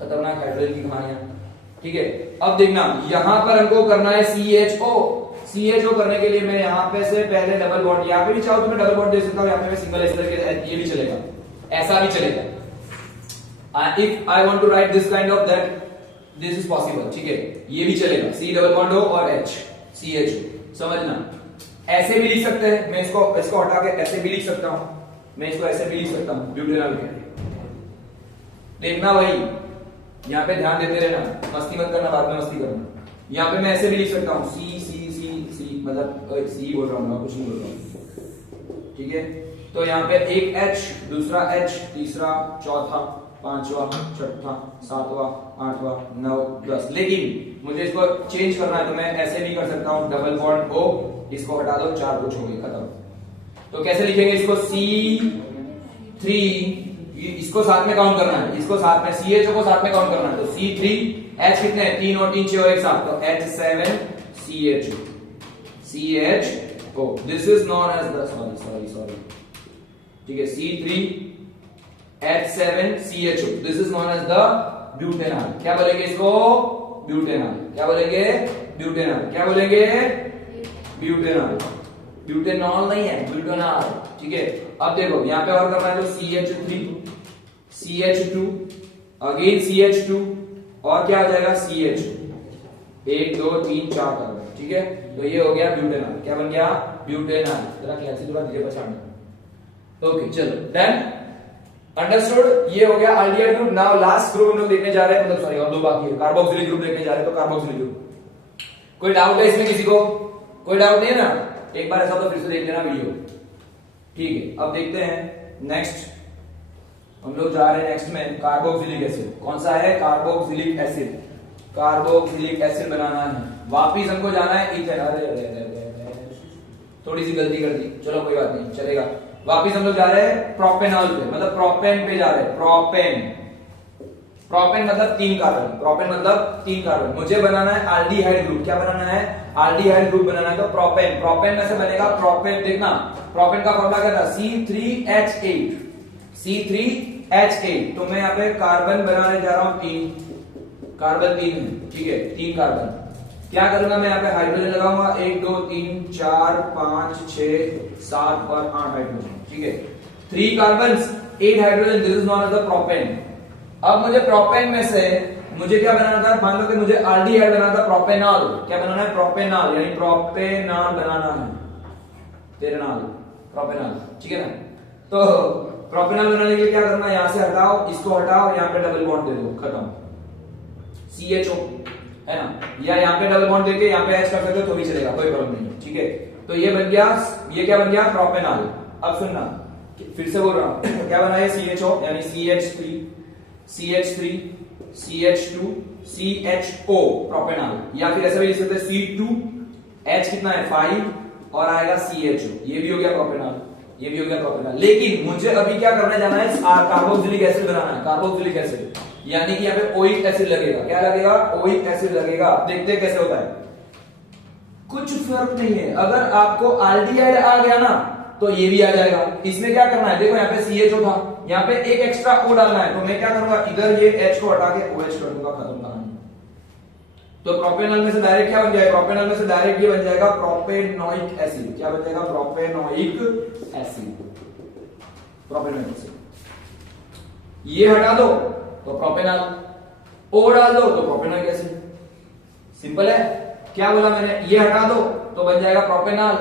खतरनाक हाइड्रोजन की कहानियां, ठीक है? अब देखना, यहां पर हमको करना है CHO करने के लिए मैं यहां पे से पहले डबल बॉन्ड, यहाँ पे भी चाहो तो मैं डबल बॉन्ड दे सकता हूं, यहाँ पे मैं सिंगल, इस तरह के ये भी चलेगा, ऐसा भी चलेगा। If I want to write this kind of that, this is possible, ठीक है? ये भी चलेगा, C डबल बॉन्ड O और H, CHO। समझना, ऐसे भी लिख सकते हैं, मैं इसको हटा के ऐसे भी लिख सकता हूं, मैं इसको ऐसे भी लिख सकता हूं, ब्यूटेनॉल के। देखना वही, यहाँ पे ध्यान देते रहना, मस्ती मत करना, बाद में मस्ती करना। यहाँ पे मैं ऐसे भी लिख सकता हूँ, C मतलब C बोल रहा हूँ, कुछ नहीं बोल रहा हूँ, ठीक है? तो यहाँ पे एक H, दूसरा H, तीसरा, चौथा, 5वां, 6वां, 7वां, 8वां, 9, 10। लेकिन मुझे इसको चेंज करना है, तो मैं ऐसे भी कर सकता हूँ, डबल बॉन्ड O, इसको हटा दो, 4 कुछ हो गए, खत्म। तो कैसे लिखेंगे इसको? C3, इसको साथ में काउंट करना है, इसको साथ में, CHO को साथ में काउंट करना है, तो C3H कितने हैं? 3 और 3 6 और एक साथ, तो H7CHO। This is known as the sorry, ठीक है? C3 H7CHO, this is known as the butanol. क्या बोलेंगे इसको? ब्यूटेनॉल। क्या बोलेंगे? ब्यूटेनॉल। क्या बोलेंगे? ब्यूटेनॉल। ब्यूटेनॉल नहीं है, ब्यूटेनॉल। ठीक है, अब देखो यहां पे और करना है तो CH3, CH2, अगेन CH2 और क्या हो जाएगा? CH, 1 2 3 4 carbon. ठीक है, तो ये हो गया ब्यूटेनॉल। क्या बन गया? ब्यूटेनॉल। जरा कैसे थोड़ा धीरे पहचानना। ओके चलो, देन अंडरस्टूड। ये हो गया aldehyde group. Now last group हम लोग देखने जा रहे हैं, मतलब सॉरी और दो बाकी है, कार्बोक्सिलिक ग्रुप देखने जा रहे हैं। तो कार्बोक्सिलिक ग्रुप, कोई डाउट है इसमें किसी को? कोई डाउट नहीं है ना? एक बार ऐसा तो फिर से देख लेना वीडियो। ठीक है, अब देखते हैं नेक्स्ट। हम लोग जा रहे हैं नेक्स्ट में कार्बोक्सिलिक एसिड। कौन सा है? Carboxylic acid. कार्बोक्सिलिक एसिड बनाना है। वापिस हमको जाना है इथेन। अरे थोड़ी सी गलती कर दी, चलो कोई बात नहीं, चलेगा। वापिस हम लोग जा रहे हैं प्रोपेनॉल पे, मतलब प्रोपेन पे जा रहे हैं। प्रोपेन, प्रोपेन मतलब 3 कार्बन। प्रोपेन मतलब 3 कार्बन। मुझे बनाना है एल्डिहाइड ग्रुप। क्या बनाना है? एल्डिहाइड ग्रुप बनाना है। तो प्रोपेन, प्रोपेन में से बनेगा प्रोपेन। देखना प्रोपेन का फॉर्मूला क्या था? C3H8, C3H8। तो मैं यहाँ पे कार्बन बनाने जा रहा हूं 3, कार्बन 3 है। ठीक है, 3 कार्बन। क्या करूंगा मैं? यहाँ पे हाइड्रोजन लगाऊंगा, 1 2 3 4 5 6 7 और 8 हाइड्रोजन। ठीक है, 3 carbon 8 hydrogen, this is known as the propane. अब मुझे प्रोपेन में से मुझे क्या बनाना था? मान लो कि मुझे एल्डिहाइड बनाना था, प्रोपेनॉल। क्या बनाना है? प्रोपेनॉल, यानी प्रोपेनॉल बनाना है। तेरेनॉल, प्रोपेनॉल। ठीक है ना? तो प्रोपेनॉल बनाने के लिए क्या करना है? यहां से हटाओ, इसको हटाओ, यहां पे डबल बॉन्ड दे दो, खत्म। CHO है ना, या यहाँ पे डबल बॉन्ड देके यहाँ पे H कर सकते हो तो भी चलेगा, कोई प्रॉब्लम नहीं। ठीक है, तो ये बन गया, ये क्या बन गया? प्रोपेनॉल। अब सुनना, फिर से बोल रहा हूं, क्या बना है? CHO यानी CH3, CH3, CH2, CHO, propanol. या फिर ऐसा भी लिख सकते हैं C2, H कितना है? 5 और आएगा CHO। ये भी हो गया प्रोपेनॉल, ये भी हो गया प्रोपेनॉल। लेकिन मुझे अभी क्या करने जाना है? कार्बोक्सिलिक एसिड बनाना है। कार्बोक्सिलिक एसिड यानी कि यहाँ पे ओइक एसिड लगेगा। क्या लगेगा? ओइक एसिड लगेगा। देखते हैं कैसे होता है। कुछ फर्क नहीं है, अगर आपको एल्डिहाइड आ गया ना तो ये भी आ जाएगा। इसमें क्या करना है? देखो यहाँ पे CHO था, यहाँ पे एक एक्स्ट्रा O डालना है, तो मैं क्या करूंगा? इधर ये H को हटा के OH कर दूंगा, खत्म कहानी। तो प्रोपेनॉल में से डायरेक्ट क्या बन जाएगा? प्रोपेनॉल में से डायरेक्ट ये बन जाएगा प्रोपेनोइक एसिड। क्या बन जाएगा? Propanoic acid. Propanoic acid. ये हटा दो तो प्रोपेनॉल, O डाल दो तो प्रोपेनोइक एसिड। सिंपल है। क्या बोला मैंने? ये हटा दो तो बन जाएगा प्रोपेनॉल,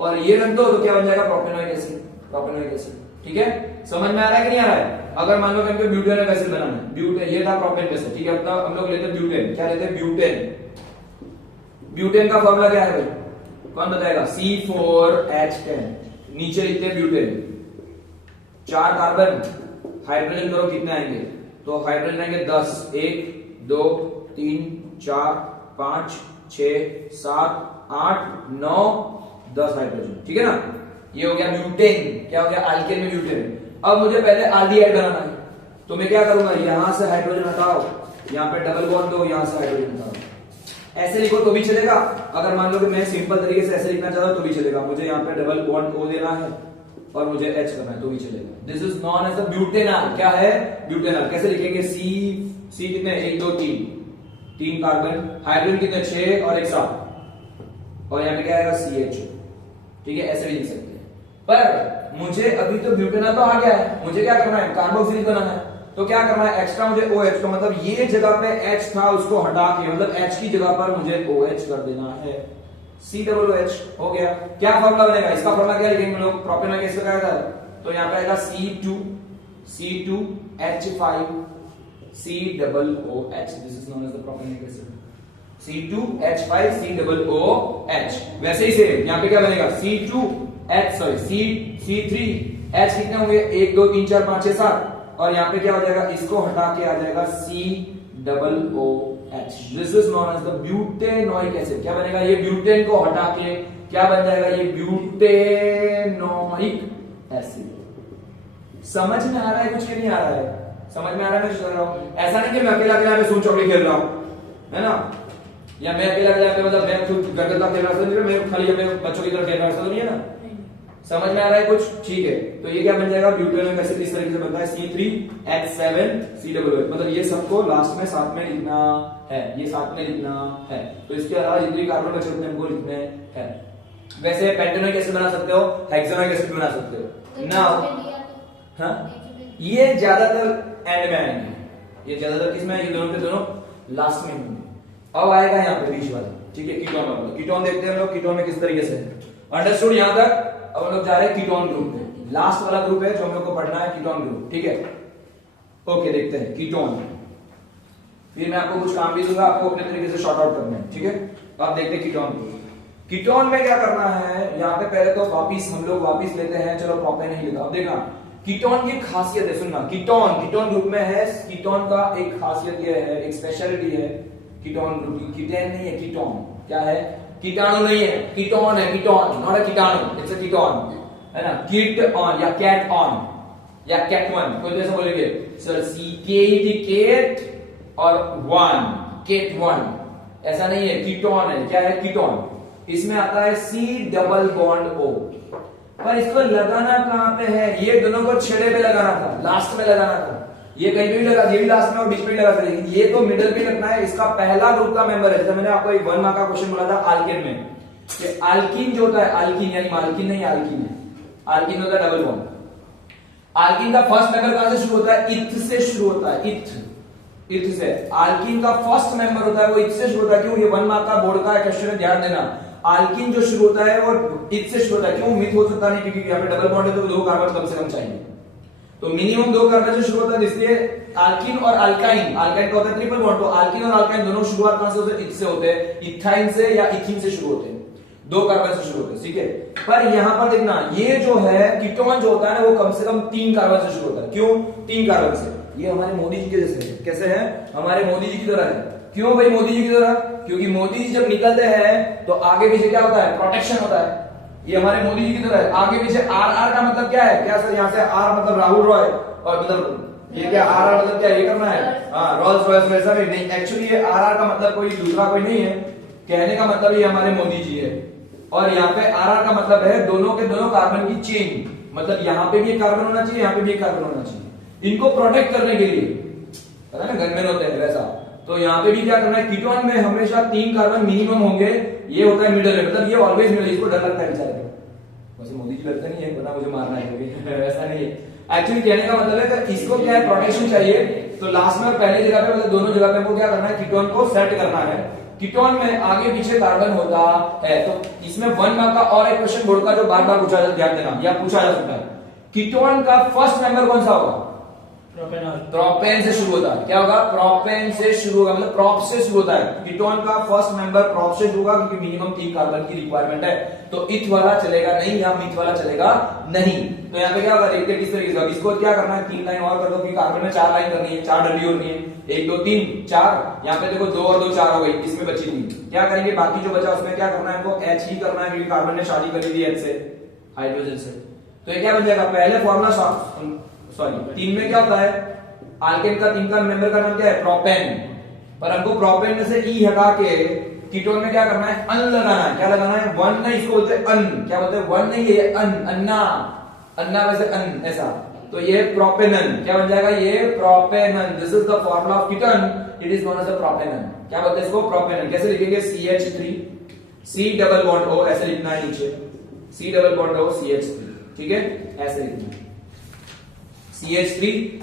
और ये रख दो तो क्या बन जाएगा? Propanoic acid. Propanoic acid. ठीक है, समझ में आ रहा है कि नहीं आ रहा है? अगर मान लो कि हमको ब्यूटेनोइक एसिड बनाना है, ब्यूटेन ये था प्रोपेन में से। ठीक है, अब हम लोग लेते हैं ब्यूटेन। क्या लेते हैं? ब्यूटेन। ब्यूटेन का फॉर्मूला क्या है भाई? कौन बताएगा? C4H10। नीचे लिखते हैं ब्यूटेन। 4 कार्बन, हाइड्रोजन करो कितने आएंगे? तो हाइड्रोजन आएंगे 10, 1 2 3 4 5 6 7 8 9 10 हाइड्रोजन। ठीक है ना? ये हो गया ब्यूटेन। क्या हो गया? अल्केन में ब्यूटेन। अब मुझे पहले एल्डिहाइड बनाना है, तो मैं क्या करूंगा? यहां से हाइड्रोजन हटाओ, यहां पे डबल बॉन्ड दो, यहां से हाइड्रोजन हटाओ। ऐसे लिखो तो भी चलेगा। अगर मान लो कि मैं सिंपल तरीके से ऐसे लिखना चाहता हूं तो भी चलेगा। मुझे यहाँ पे डबल बॉन्ड O देना है और मुझे H करना है तो भी चलेगा। This is known as the butanol. क्या है? ब्यूटेनॉल। कैसे लिखेंगे? C कितने? 1 2 3 कार्बन, हाइड्रोजन कितने? 6 और 1 7, और यहाँ पे क्या आएगा? CHO। ठीक है, ऐसे भी लिख सकते हैं। पर मुझे अभी तो ब्यूटेनॉल तो आ गया है, मुझे क्या करना है? कार्बोक्सिलिक बनाना है। तो क्या करना है? एक्स्ट्रा मुझे OH, तो मतलब ये जगह पे H था उसको हटा के, मतलब H की जगह पर मुझे OH कर देना है। COOH हो गया। क्या फॉर्मूला बनेगा? इसका फॉर्मूला क्या लिखेंगे हम लोग? प्रोपेनॉइक एसिड का था, तो यहाँ पे आएगा C2H5 COOH। This is known as the propanoic acid. C2H5 COOH। वैसे ही से यहाँ पे क्या बनेगा? C3H कितने होंगे? 1 2 3 4 5 6 7, और यहाँ पे क्या हो जाएगा? इसको हटा के आ जाएगा COOH। This is known as the butanoic acid. क्या बनेगा? ये ब्यूटेन को हटा के क्या बन जाएगा? ये ब्यूटेनोइक एसिड। समझ में आ रहा है कुछ? नहीं आ रहा है? समझ में आ रहा है? कर रहा हूं ऐसा नहीं कि मैं अकेला अकेला पे सून चौकड़ी खेल रहा हूं, है ना, या मैं अकेला अकेला पे मतलब मैं खुद गदगदा खेल रहा था, मैं खाली अपने बच्चों की तरफ खेल रहा था, तो नहीं है ना। समझ में आ रहा है कुछ? ठीक है, तो ये क्या बन जाएगा, ब्यूटेनोइक एसिड इस तरीके से बनता है C3H7COO, मतलब ये सबको लास्ट में साथ में लिखना है, ये साथ में लिखना है। तो इसके अलावा जितने कार्बन बचे होते हैं हमको लिखने हैं। वैसे पेंटेनोइक एसिड बना सकते हो, हेक्सेनोइक एसिड बना सकते हो ना। हाँ, ये ज्यादातर एंड में आएंगे, ये ज्यादातर किसमें, ये दोनों के दोनों लास्ट में होंगे। अब आएगा यहाँ पे बीच वाला, ठीक है, कीटोन वाला। कीटोन देखते हैं हम लोग, कीटोन में किस तरीके से अंडरस्टूड यहां तक। अब हम लोग जा रहे हैं कीटोन ग्रुप में, लास्ट वाला ग्रुप है जो हम लोग को पढ़ना है, कीटोन ग्रुप, ठीक है। ओके, देखते हैं कीटोन। फिर मैं आपको कुछ काम भी दूंगा, आपको अपने तरीके से शॉर्ट आउट करना है, ठीक है। अब देखते हैं कीटोन ग्रुप। कीटोन में क्या करना है, यहाँ पे पहले तो वापिस हम लोग वापिस लेते हैं, चलो प्रोपेन नहीं लेता। अब देखना कीटोन की खासियत है, सुनना, कीटोन ग्रुप में है, कीटोन का एक खासियत ये है, एक स्पेशलिटी है कीटोन ग्रुप की। कीटेन नहीं है, कीटोन क्या है, कीटाणु नहीं है, कीटोन है, कीटोन, नॉट अ कीटाणु, इट्स अ कीटोन, है ना। कीट ऑन या कैट ऑन या कैट वन, कोई तो ऐसा बोलेंगे सर, केट और वन, केट वन, ऐसा नहीं है, कीटोन है। क्या है, कीटोन। इसमें आता है C+O, पर इसको लगाना कहां पे है, ये दोनों को छेड़े पे लगाना था, लास्ट में लगाना था। ये कहीं पे भी लगा, ये भी लास्ट में और बीच में भी लगा सकते, लेकिन ये तो मिडिल पे लगना है। इसका पहला ग्रुप का मेंबर है, जैसे मैंने आपको एक 1 मार्क का क्वेश्चन बोला था आल्केन में, कि आल्कीन जो होता है, आल्कीन यानी माल्किन नहीं, आल्कीन है, आल्कीन होता है डबल बॉन्ड। आल्कीन का फर्स्ट मेंबर कहां से शुरू होता है, इथ से शुरू होता है, इथ से। आल्कीन का फर्स्ट मेंबर होता है वो इथ से शुरू होता है। क्यों, ये 1 मार्क का बोर्ड का क्वेश्चन है, ध्यान देना। आल्कीन जो शुरू होता है वो इथ से शुरू होता है। क्यों, मिथ हो सकता नहीं, क्योंकि यहाँ पे डबल बॉन्ड है तो 2 कार्बन कम से कम चाहिए, तो मिनिमम 2 कार्बन से शुरू होता है। इसलिए आल्कीन और अल्काइन, अल्काइन का होता है ट्रिपल बॉन्ड, तो आल्कीन और अल्काइन दोनों शुरुआत कहां से होते हैं, इथ से होते हैं, इथाइन से या इथीन से शुरू होते हैं, 2 कार्बन से शुरू होते हैं, ठीक है। पर यहां पर देखना, ये जो है कीटोन जो होता है ना, वो कम से कम 3 कार्बन से शुरू होता है। क्यों, 3 कार्बन से। ये हमारे मोदी जी के जैसे है, कैसे है, हमारे मोदी जी की तरह है। क्यों भाई मोदी जी की तरह, क्योंकि मोदी जी जब निकलते हैं तो आगे पीछे क्या होता है, प्रोटेक्शन होता है। ये हमारे मोदी जी की तरह है, आगे पीछे आर का मतलब क्या है, क्या सर, यहाँ से आर मतलब राहुल रॉय, और मतलब ये क्या आर मतलब क्या, ये करना है, हाँ, रोल्स रॉयस वैसा भी नहीं। एक्चुअली ये आर का मतलब कोई दूसरा कोई नहीं है, कहने का मतलब ये हमारे मोदी जी है। और यहाँ पे आर का मतलब है दोनों के दोनों कार्बन की चेन, मतलब यहाँ पे भी एक कार्बन होना चाहिए, यहाँ पे भी एक कार्बन होना चाहिए, इनको प्रोटेक्ट करने के लिए, पता है ना, गनमैन होते हैं वैसा। तो यहाँ पे भी क्या करना है, कीटोन में हमेशा 3 कार्बन मिनिमम होंगे, ये होता है मिडल है, मतलब ये ऑलवेज मिडल, इसको डर लगता है बेचारे को। वैसे मोदी जी डरते नहीं है, पता मुझे मारना है वैसा नहीं है। एक्चुअली कहने का मतलब है कि इसको क्या है, प्रोटेक्शन चाहिए, तो लास्ट में और पहली जगह पे, मतलब दोनों जगह पे हमको क्या करना है, कीटोन को सेट करना है। कीटोन में आगे पीछे कार्बन होता है, तो इसमें 1 मार्क का और एक क्वेश्चन बोर्ड का जो बार बार पूछा जाता है, ध्यान देना, या पूछा जा सकता है, कीटोन का फर्स्ट मेंबर कौन सा होगा, प्रोपेन से शुरू होता है। क्या होगा, प्रोपेन से शुरू होगा, मतलब प्रोप से शुरू होता है। कीटोन का फर्स्ट मेंबर प्रोप से शुरू होगा, क्योंकि मिनिमम 3 कार्बन की रिक्वायरमेंट है, तो इथ वाला चलेगा नहीं या मिथ वाला चलेगा नहीं। तो यहाँ पे क्या होगा, देखते किस तरीके से। इसको क्या करना है, 3 लाइन और कर दो, क्योंकि कार्बन में 4 लाइन करनी है, 4 डब्ल्यू होनी है, 1 2 3 4, यहाँ पे देखो 2 और 2 4 हो गई, इसमें बची 3। क्या करेंगे, बाकी जो बचा उसमें क्या करना है, हमको H ही करना है, क्योंकि कार्बन ने शादी कर ली H से, हाइड्रोजन से। तो ये क्या बन जाएगा, पहले फॉर्मूला, सॉरी 3 में क्या होता है, आल्केन का 3 का मेंबर का नाम क्या है, प्रोपेन, पर हमको प्रोपेन में से ई हटा के कीटोन में क्या करना है, अन लगाना है। क्या लगाना है, 1 नहीं, इसको बोलते हैं अन। क्या बोलते हैं, 1 नहीं है, अन, अन्ना, अन्ना वैसे अन, ऐसा। तो ये प्रोपेनन क्या बन जाएगा, ये propanone, this is the formula of ketone, it is known as the propanone. क्या बोलते हैं इसको, प्रोपेनन। कैसे लिखेंगे, CH3 C double bond O, ऐसे लिखना है नीचे, C double bond O CH3, ठीक है, ऐसे लिखना है CH3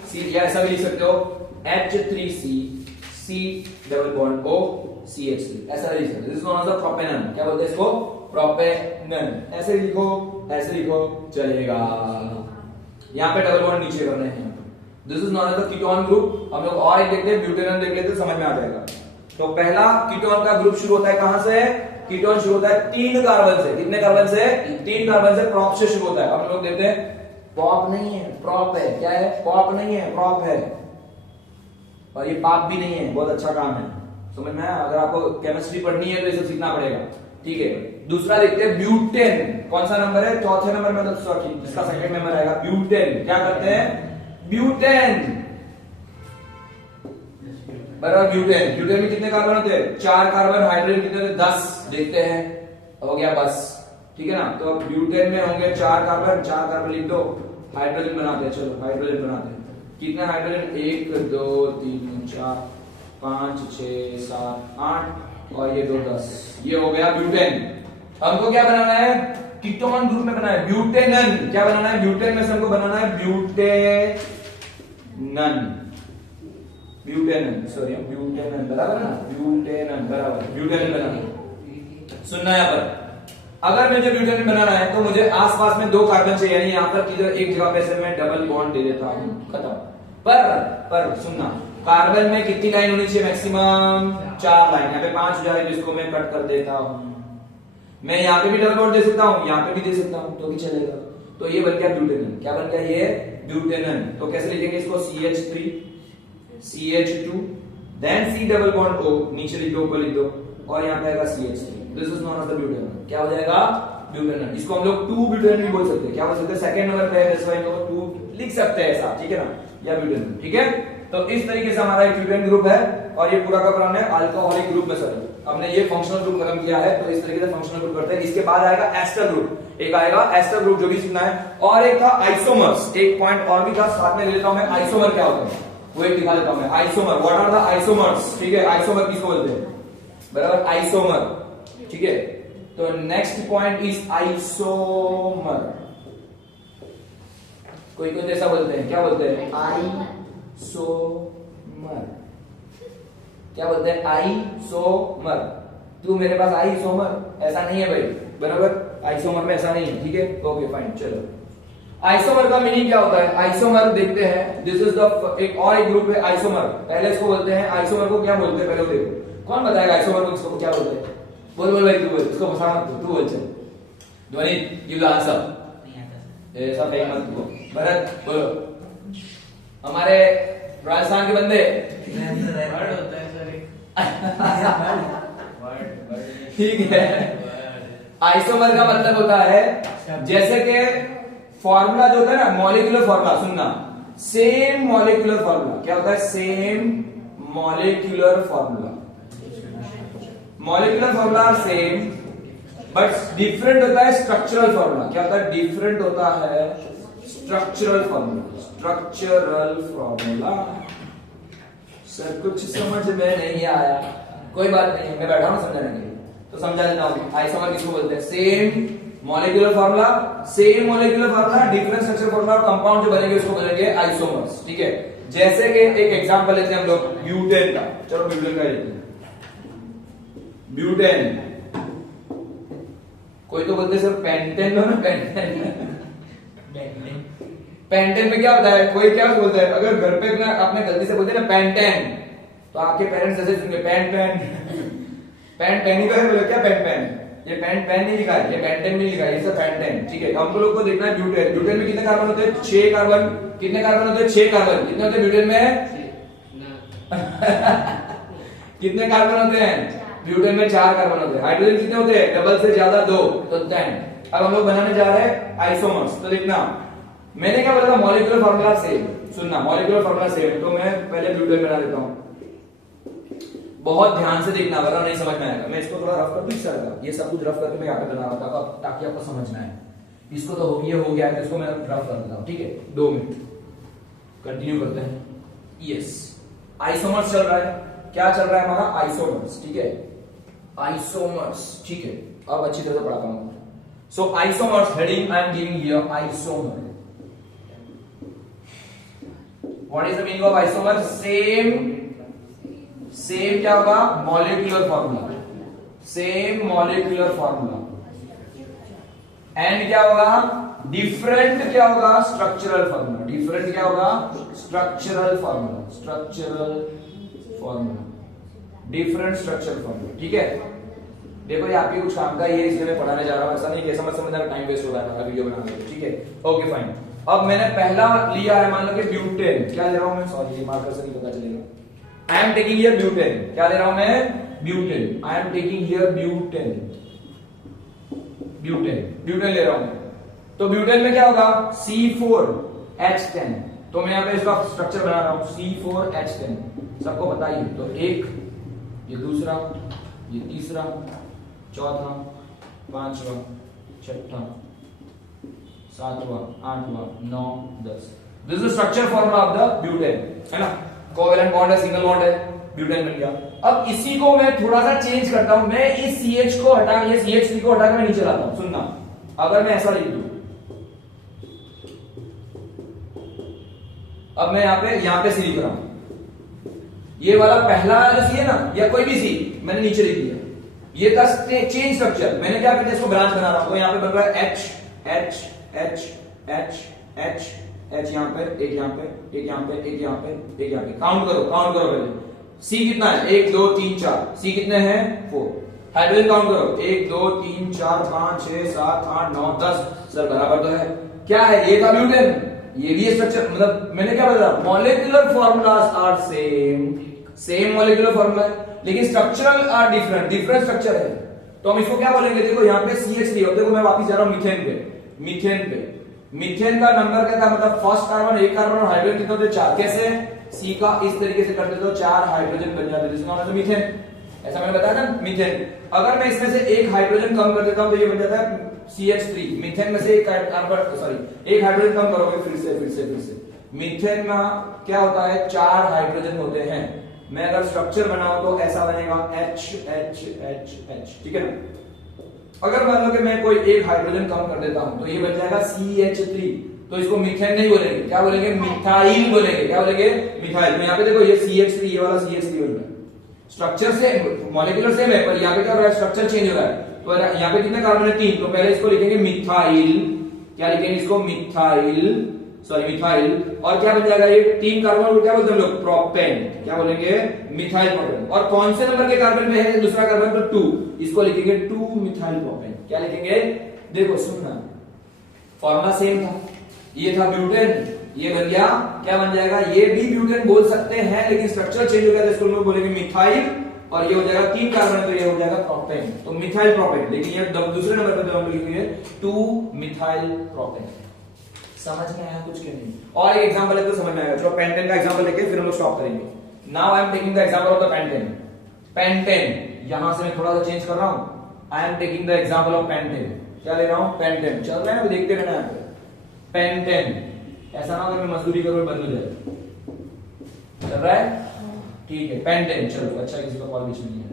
C, या ऐसा भी लिख सकते हो H3C C double bond O CH3, ऐसा लिख सकते हो। This is known as the propanone. क्या बोलते हैं इसको, प्रोपेनन। ऐसे लिखो, ऐसे लिखो, चलेगा। यहाँ पे डबल बॉन्ड नीचे करने हैं। This is known as the ketone group. हम लोग और एक देखते हैं, ब्यूटेनॉन देख लेते हैं, समझ में आ जाएगा। तो पहला कीटोन का ग्रुप शुरू होता है कहां से, कीटोन शुरू होता है 3 कार्बन से। कितने कार्बन से, 3 कार्बन से, प्रोप से शुरू होता है। हम लोग देखते हैं, पॉप नहीं है, प्रॉप है। क्या है, पॉप नहीं है, प्रॉप है, और ये पाप भी नहीं है। बहुत अच्छा काम है, समझ में आया। अगर आपको केमिस्ट्री पढ़नी है तो ये सब सीखना पड़ेगा, ठीक है। दूसरा देखते हैं, ब्यूटेन। कौन सा नंबर है, चौथे नंबर में, तो सॉरी इसका सेकंड नंबर आएगा, ब्यूटेन। क्या करते हैं, ब्यूटेन, बराबर ब्यूटेन। ब्यूटेन में कितने कार्बन होते हैं, 4 कार्बन, हाइड्रोजन कितने होते हैं, 10। देखते हैं, हो गया बस, ठीक है ना। तो अब ब्यूटेन में होंगे 4 कार्बन लिख दो, हाइड्रोजन बनाते हैं। चलो हाइड्रोजन बनाते हैं। कितने हाइड्रोजन, 1 2 3 4 5 6 7 8 और ये 2 10। ये हो गया ब्यूटेन। हमको क्या बनाना है, कीटोन ग्रुप में बनाना है ब्यूटेनन। क्या बनाना है, ब्यूटेन में से हमको बनाना है ब्यूटेनन, ब्यूटेनन बराबर ना, ब्यूटेनन बराबर, ब्यूटेनन बनाना है। सुनना यहाँ पर, अगर मुझे ब्यूटेनन बनाना है तो मुझे आसपास में 2 कार्बन चाहिए, यानी यहाँ पर किधर एक जगह पे से मैं डबल बॉन्ड दे देता हूँ, खत्म। पर सुनना, कार्बन में कितनी लाइन होनी चाहिए, मैक्सिमम 4 लाइन। यहाँ पे 5 हो जाएगी, जिसको मैं कट कर देता हूँ। मैं यहाँ पे भी डबल बॉन्ड दे सकता हूँ, यहाँ पे भी दे सकता हूँ, तो भी चलेगा। तो ये बन गया ब्यूटेनन। क्या बन गया ये, ब्यूटेनन। तो कैसे लिखेंगे इसको, CH3 CH2 then C double bond O, नीचे लिख दो, ऊपर लिख दो, और यहाँ पे आएगा CH3। This is known as the butanone. क्या हो जाएगा, ब्यूटेनन। इसको हम लोग 2 ब्यूटेनन भी बोल सकते हैं। क्या बोल सकते हैं, सेकंड नंबर पे है, 2 लिख सकते हैं ऐसा, ठीक है ना, या ब्यूटेनन, ठीक है। तो इस तरीके से हमारा एक ब्यूटेन ग्रुप है, और ये पूरा का पूरा है अल्कोहलिक ग्रुप में। सर हमने ये फंक्शनल ग्रुप खत्म किया है, तो इस तरीके से फंक्शनल ग्रुप करते हैं। इसके बाद आएगा एस्टर ग्रुप, एक आएगा एस्टर ग्रुप जो भी सीखना है, और एक था आइसोमर्स। एक पॉइंट और भी था, साथ में ले लेता हूं मैं, आइसोमर क्या होता है वो एक दिखा देता हूं मैं। Isomer, what are the isomers, ठीक है। आइसोमर किसको बोलते हैं, बराबर, आइसोमर, ठीक है। तो नेक्स्ट पॉइंट इज आइसोमर। कोई कोई जैसा बोलते हैं, क्या बोलते हैं, आइसोमर। क्या बोलते हैं, आइसोमर। तू मेरे पास आइसोमर, ऐसा नहीं है भाई, बराबर, आइसोमर में ऐसा नहीं है, ठीक है, ओके फाइन। चलो आइसोमर का मीनिंग क्या होता है, आइसोमर देखते हैं। दिस इज द एक और एक ग्रुप है आइसोमर। पहले इसको बोलते हैं, आइसोमर को क्या बोलते हैं पहले देखो, कौन बताएगा आइसोमर को इसको क्या बोलते हैं, बोल बोल भाई, तू बोल, इसको फंसा मत, तू बोल, चल ध्वनि गिव द आंसर, ऐसा फेंक मत तू। भरत बोलो, हमारे राजस्थान के बंदे, वर्ड होता है सर एक, ठीक है। आइसोमर का मतलब होता है, जैसे कि फॉर्मूला जो होता है ना, मॉलिक्यूलर फॉर्मूला, सुनना, सेम मॉलिक्यूलर फॉर्मूला। क्या होता है, same molecular formula. Molecular formula same, but different होता है स्ट्रक्चरल फॉर्मूला। क्या होता है, डिफरेंट होता है structural formula. Structural formula. Sir कुछ समझ में नहीं आया, कोई बात नहीं, मैं बैठा हूं समझाने के लिए, तो समझा देता हूं। आइसोमर किसको बोलते हैं, same molecular formula, same molecular formula, different structure formula, और कंपाउंड जो बनेंगे उसको बोलेंगे आइसोमर्स, ठीक है। जैसे कि एक एग्जांपल लेते हैं हम लोग ब्यूटेन का। चलो ब्यूटेन का लेते हैं। ब्यूटेन, कोई तो बोलते सर पेंटेन हो ना, पेंटेन। पेंटेन में क्या होता है, कोई क्या बोलता है, अगर घर पे ना आपने गलती से बोलते ना पेंटेन, तो आपके पेरेंट्स ऐसे सुनेंगे, पेन पेन पेन पेन ही तो है, बोले क्या पेन पेन, ये पेन पेन नहीं लिखा है, ये पेंटेन नहीं लिखा है, ये सब पेंटेन, ठीक है। हम लोग को देखना है ब्यूटेन। ब्यूटेन में कितने कार्बन होते हैं, 6 कार्बन। कितने कार्बन होते हैं, 6 कार्बन। कितने होते हैं ब्यूटेन में कितने कार्बन होते हैं, ब्यूटेन में 4 कार्बन होते हैं। हाइड्रोजन कितने होते हैं, डबल से ज्यादा 2, तो 10। अब हम लोग बनाने जा रहे हैं आइसोमर्स। तो देखना, मैंने क्या बोला था, मॉलिक्यूलर फार्मूला सेम। सुनना, मॉलिक्यूलर फार्मूला सेम, तो मैं पहले ब्यूटेन बना देता हूं। बहुत ध्यान से देखना, वरना नहीं समझ में आएगा। मैं इसको थोड़ा रफ कर दूं, इसका ये सब कुछ रफ करके मैं यहाँ पे बना रहा था, ताकि आपको समझना है। इसको तो हो गया है, तो इसको मैं रफ कर देता हूं, ठीक है। 2 मिनट कंटिन्यू करते हैं। यस, आइसोमर्स चल रहा है। क्या चल रहा है हमारा, आइसोमर्स, ठीक है, आइसोमर्स, ठीक है। अब अच्छी तरह से पढ़ाता हूं। So isomers, heading I am giving here, isomer. What is the meaning of isomer, same क्या होगा, molecular formula, same molecular formula. And क्या होगा, डिफरेंट क्या होगा, स्ट्रक्चरल फॉर्मूला। डिफरेंट क्या होगा, structural formula, structural formula, different structural formula, ठीक है। देखो ये आपके कुछ काम का ही है, इसलिए मैं पढ़ाने जा रहा हूं, ऐसा नहीं कि समझने में टाइम वेस्ट हो रहा है वीडियो बनाने में, ठीक है, ओके फाइन। अब मैंने पहला लिया है, मान लो कि ब्यूटेन। क्या ले रहा हूं मैं, सॉरी मार्कर से नहीं पता चलेगा। I am taking here butane. क्या ले रहा हूं मैं, butane. I am taking here butane, butane, butane ले रहा हूं। तो ब्यूटेन में क्या होगा, C4H10। तो मैं यहां पे इसका स्ट्रक्चर बना रहा हूं, C4H10, सबको पता ही है। तो एक, ये दूसरा, ये तीसरा, चौथा, पांचवा, छठा, सातवां, आठवां, 9, 10। This is structure formula of the butane, है ना। कोवेलेंट बॉन्ड है, सिंगल बॉन्ड है, ब्यूटेन बन गया। अब इसी को मैं थोड़ा सा चेंज करता हूं, मैं इस CH को हटा, ये CH3 को हटा के मैं नीचे लाता हूं। सुनना, अगर मैं ऐसा लिख दूं, अब मैं यहां पे सी लिख रहा हूं, ये वाला पहला जो सी है ना, या कोई भी सी मैंने नीचे लिख दिया, ये था चेंज स्ट्रक्चर। मैंने क्या किया, इसको ब्रांच बना रहा हूं, तो यहां पे बन रहा है H H H H H H, यहां पे एक, यहां पे एक, यहां पे एक, यहां पे एक, यहां पे। काउंट करो पहले, सी कितना है, 1 2 3 4, सी कितने हैं 4। हाइड्रोजन काउंट करो, 1 2 3 4 5 6 7 8 9 10। सर बराबर तो है, क्या है, ये था ब्यूटेन, ये भी स्ट्रक्चर, मतलब मैंने क्या बताया, molecular formulas are same molecular formula है, लेकिन स्ट्रक्चरल आर डिफरेंट स्ट्रक्चर है। तो हम इसको क्या बोलेंगे, देखो यहाँ पे CH3 है, देखो मैं वापस जा रहा हूं मीथेन का नंबर क्या था, मतलब फर्स्ट कार्बन, एक कार्बन और हाइड्रोजन कितने होते, 4। कैसे, सी का इस तरीके से करते तो 4 हाइड्रोजन बन जाते, जिसका नाम है मीथेन। ऐसा मैंने बताया ना, मीथेन। अगर मैं इसमें से एक हाइड्रोजन कम कर देता हूं तो ये बन जाता है CH3। मीथेन में से एक कार्बन, सॉरी, एक हाइड्रोजन कम करोगे, फिर से मीथेन में क्या होता है, 4 हाइड्रोजन होते हैं। मैं अगर स्ट्रक्चर बनाऊं तो ऐसा बनेगा H H H H, ठीक है ना। अगर मान लो कि मैं कोई एक हाइड्रोजन कम कर देता हूं तो ये बन जाएगा CH3, तो इसको मीथेन नहीं बोलेंगे, क्या बोलेंगे, मिथाइल बोलेंगे। क्या बोलेंगे, मिथाइल। तो यहाँ पे देखो, ये CH3, ये वाला CH3 बन रहा है, स्ट्रक्चर से मॉलिक्यूलर सेम है, पर यहाँ पे क्या हो रहा है, स्ट्रक्चर चेंज हो रहा है। तो यहाँ पे कितने कार्बन है, 3, तो पहले इसको लिखेंगे मिथाइल, क्या लिखेंगे इसको, मिथाइल, और क्या बन जाएगा, ये 3 कार्बन को क्या बोलते हैं हम लोग, प्रोपेन। क्या बोलेंगे, मिथाइल प्रोपेन। और कौन से नंबर के कार्बन पे है दूसरा कार्बन, तो 2, इसको लिखेंगे 2 मिथाइल प्रोपेन। क्या लिखेंगे, देखो सुनना, फॉर्मूला सेम था, ये था ब्यूटेन, ये बन गया, क्या बन जाएगा, ये भी ब्यूटेन बोल सकते हैं, लेकिन स्ट्रक्चर चेंज हो गया, तो इसको हम लोग बोलेंगे मिथाइल, और ये हो जाएगा 3 कार्बन, तो ये हो जाएगा प्रोपेन, तो मिथाइल प्रोपेन। लेकिन ये दूसरे नंबर पे हम लिखेंगे 2 मिथाइल प्रोपेन। समझ में आया कुछ के नहीं? और एक एग्जांपल है तो समझ में आएगा। चलो पेंटेन का एग्जांपल लेके फिर हम लोग स्टॉप करेंगे। Now I am taking the example of the pentane. यहां से मैं थोड़ा सा चेंज कर रहा हूं, I am taking the example of pentane. क्या ले रहा हूं, पेंटेन। चल रहा है ना, देखते रहना है पेंटेन। ऐसा ना हो कि मैं मजदूरी करूं बंद हो जाए। चल रहा है, ठीक है। पेंटेन, चलो अच्छा, किसी का कॉल बीच नहीं है।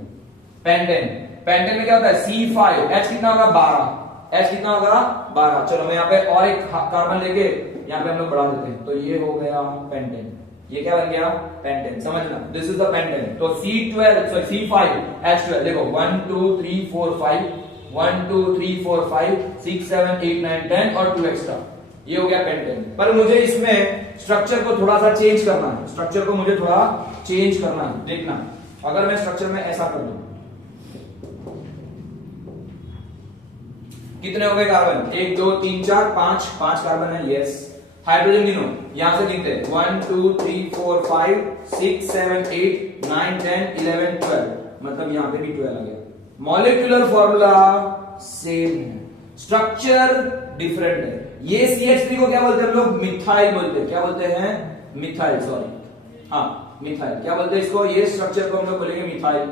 पेंटेन में क्या होता है, C5, H कितना होगा, 12, H कितना होगा, 12। चलो मैं यहाँ पे और एक कार्बन लेके यहाँ पे हम लोग बढ़ा देते हैं, तो ये हो गया पेंटेन। ये क्या बन गया, पेंटेन। समझना, दिस इज द पेंटेन। तो C5 H12, देखो 1 2 3 4 5, 1 2 3 4 5 6 7 8 9 10 और 2 एक्स्ट्रा, ये हो गया पेंटेन। पर मुझे इसमें स्ट्रक्चर को थोड़ा सा चेंज करना है, स्ट्रक्चर को मुझे थोड़ा चेंज करना है। देखना, अगर मैं स्ट्रक्चर में ऐसा कर दूं, कितने हो गए कार्बन, 1 2 3 4 5 कार्बन है, यस। हाइड्रोजन गिनो, यहां से गिनते हैं 1 2 3 4 5 6 7 8 9 10 11 12, मतलब यहां पे भी 12 आ गया। मॉलिक्यूलर फॉर्मूला सेम है, स्ट्रक्चर डिफरेंट है। ये CH3 को क्या बोलते हैं हम लोग, मिथाइल बोलते हैं। क्या बोलते हैं, मिथाइल, सॉरी, हाँ मिथाइल। क्या बोलते हैं इसको, ये स्ट्रक्चर को हम लोग बोलेंगे मिथाइल।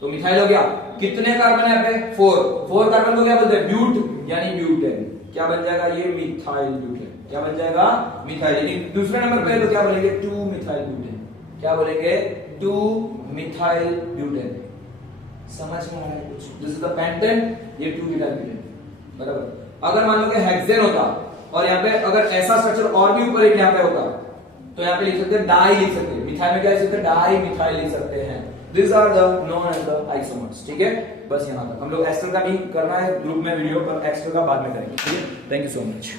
तो मिथाइल हो गया। कितने कार्बन है यहाँ पे, 4 कार्बन को क्या बोलते हैं, ब्यूट यानी ब्यूटेन। क्या बन जाएगा, ये मिथाइल ब्यूटेन। क्या बन जाएगा, मिथाइल। लेकिन दूसरे नंबर पे तो क्या बोलेंगे, 2 मिथाइल ब्यूटेन। क्या बोलेंगे, 2 मिथाइल ब्यूटेन। समझ में आ रहा है कुछ? दिस इज द पेंटेन, ये 2 मिथाइल ब्यूटेन, बराबर। अगर मान लो कि हेक्सेन होता और यहाँ पे अगर ऐसा स्ट्रक्चर और भी ऊपर एक यहाँ पे होता, तो यहाँ पे लिख सकते हैं डाई, लिख सकते हैं। मिथाइल में क्या लिख सकते हैं, डाई मिथाइल लिख सकते हैं। These are the known as the isomers, ठीक है। बस यहाँ तक हम लोग एस्टर का नहीं करना है ग्रुप में वीडियो, पर एक्स्ट्रा का बाद में करेंगे, ठीक है। Thank you so much.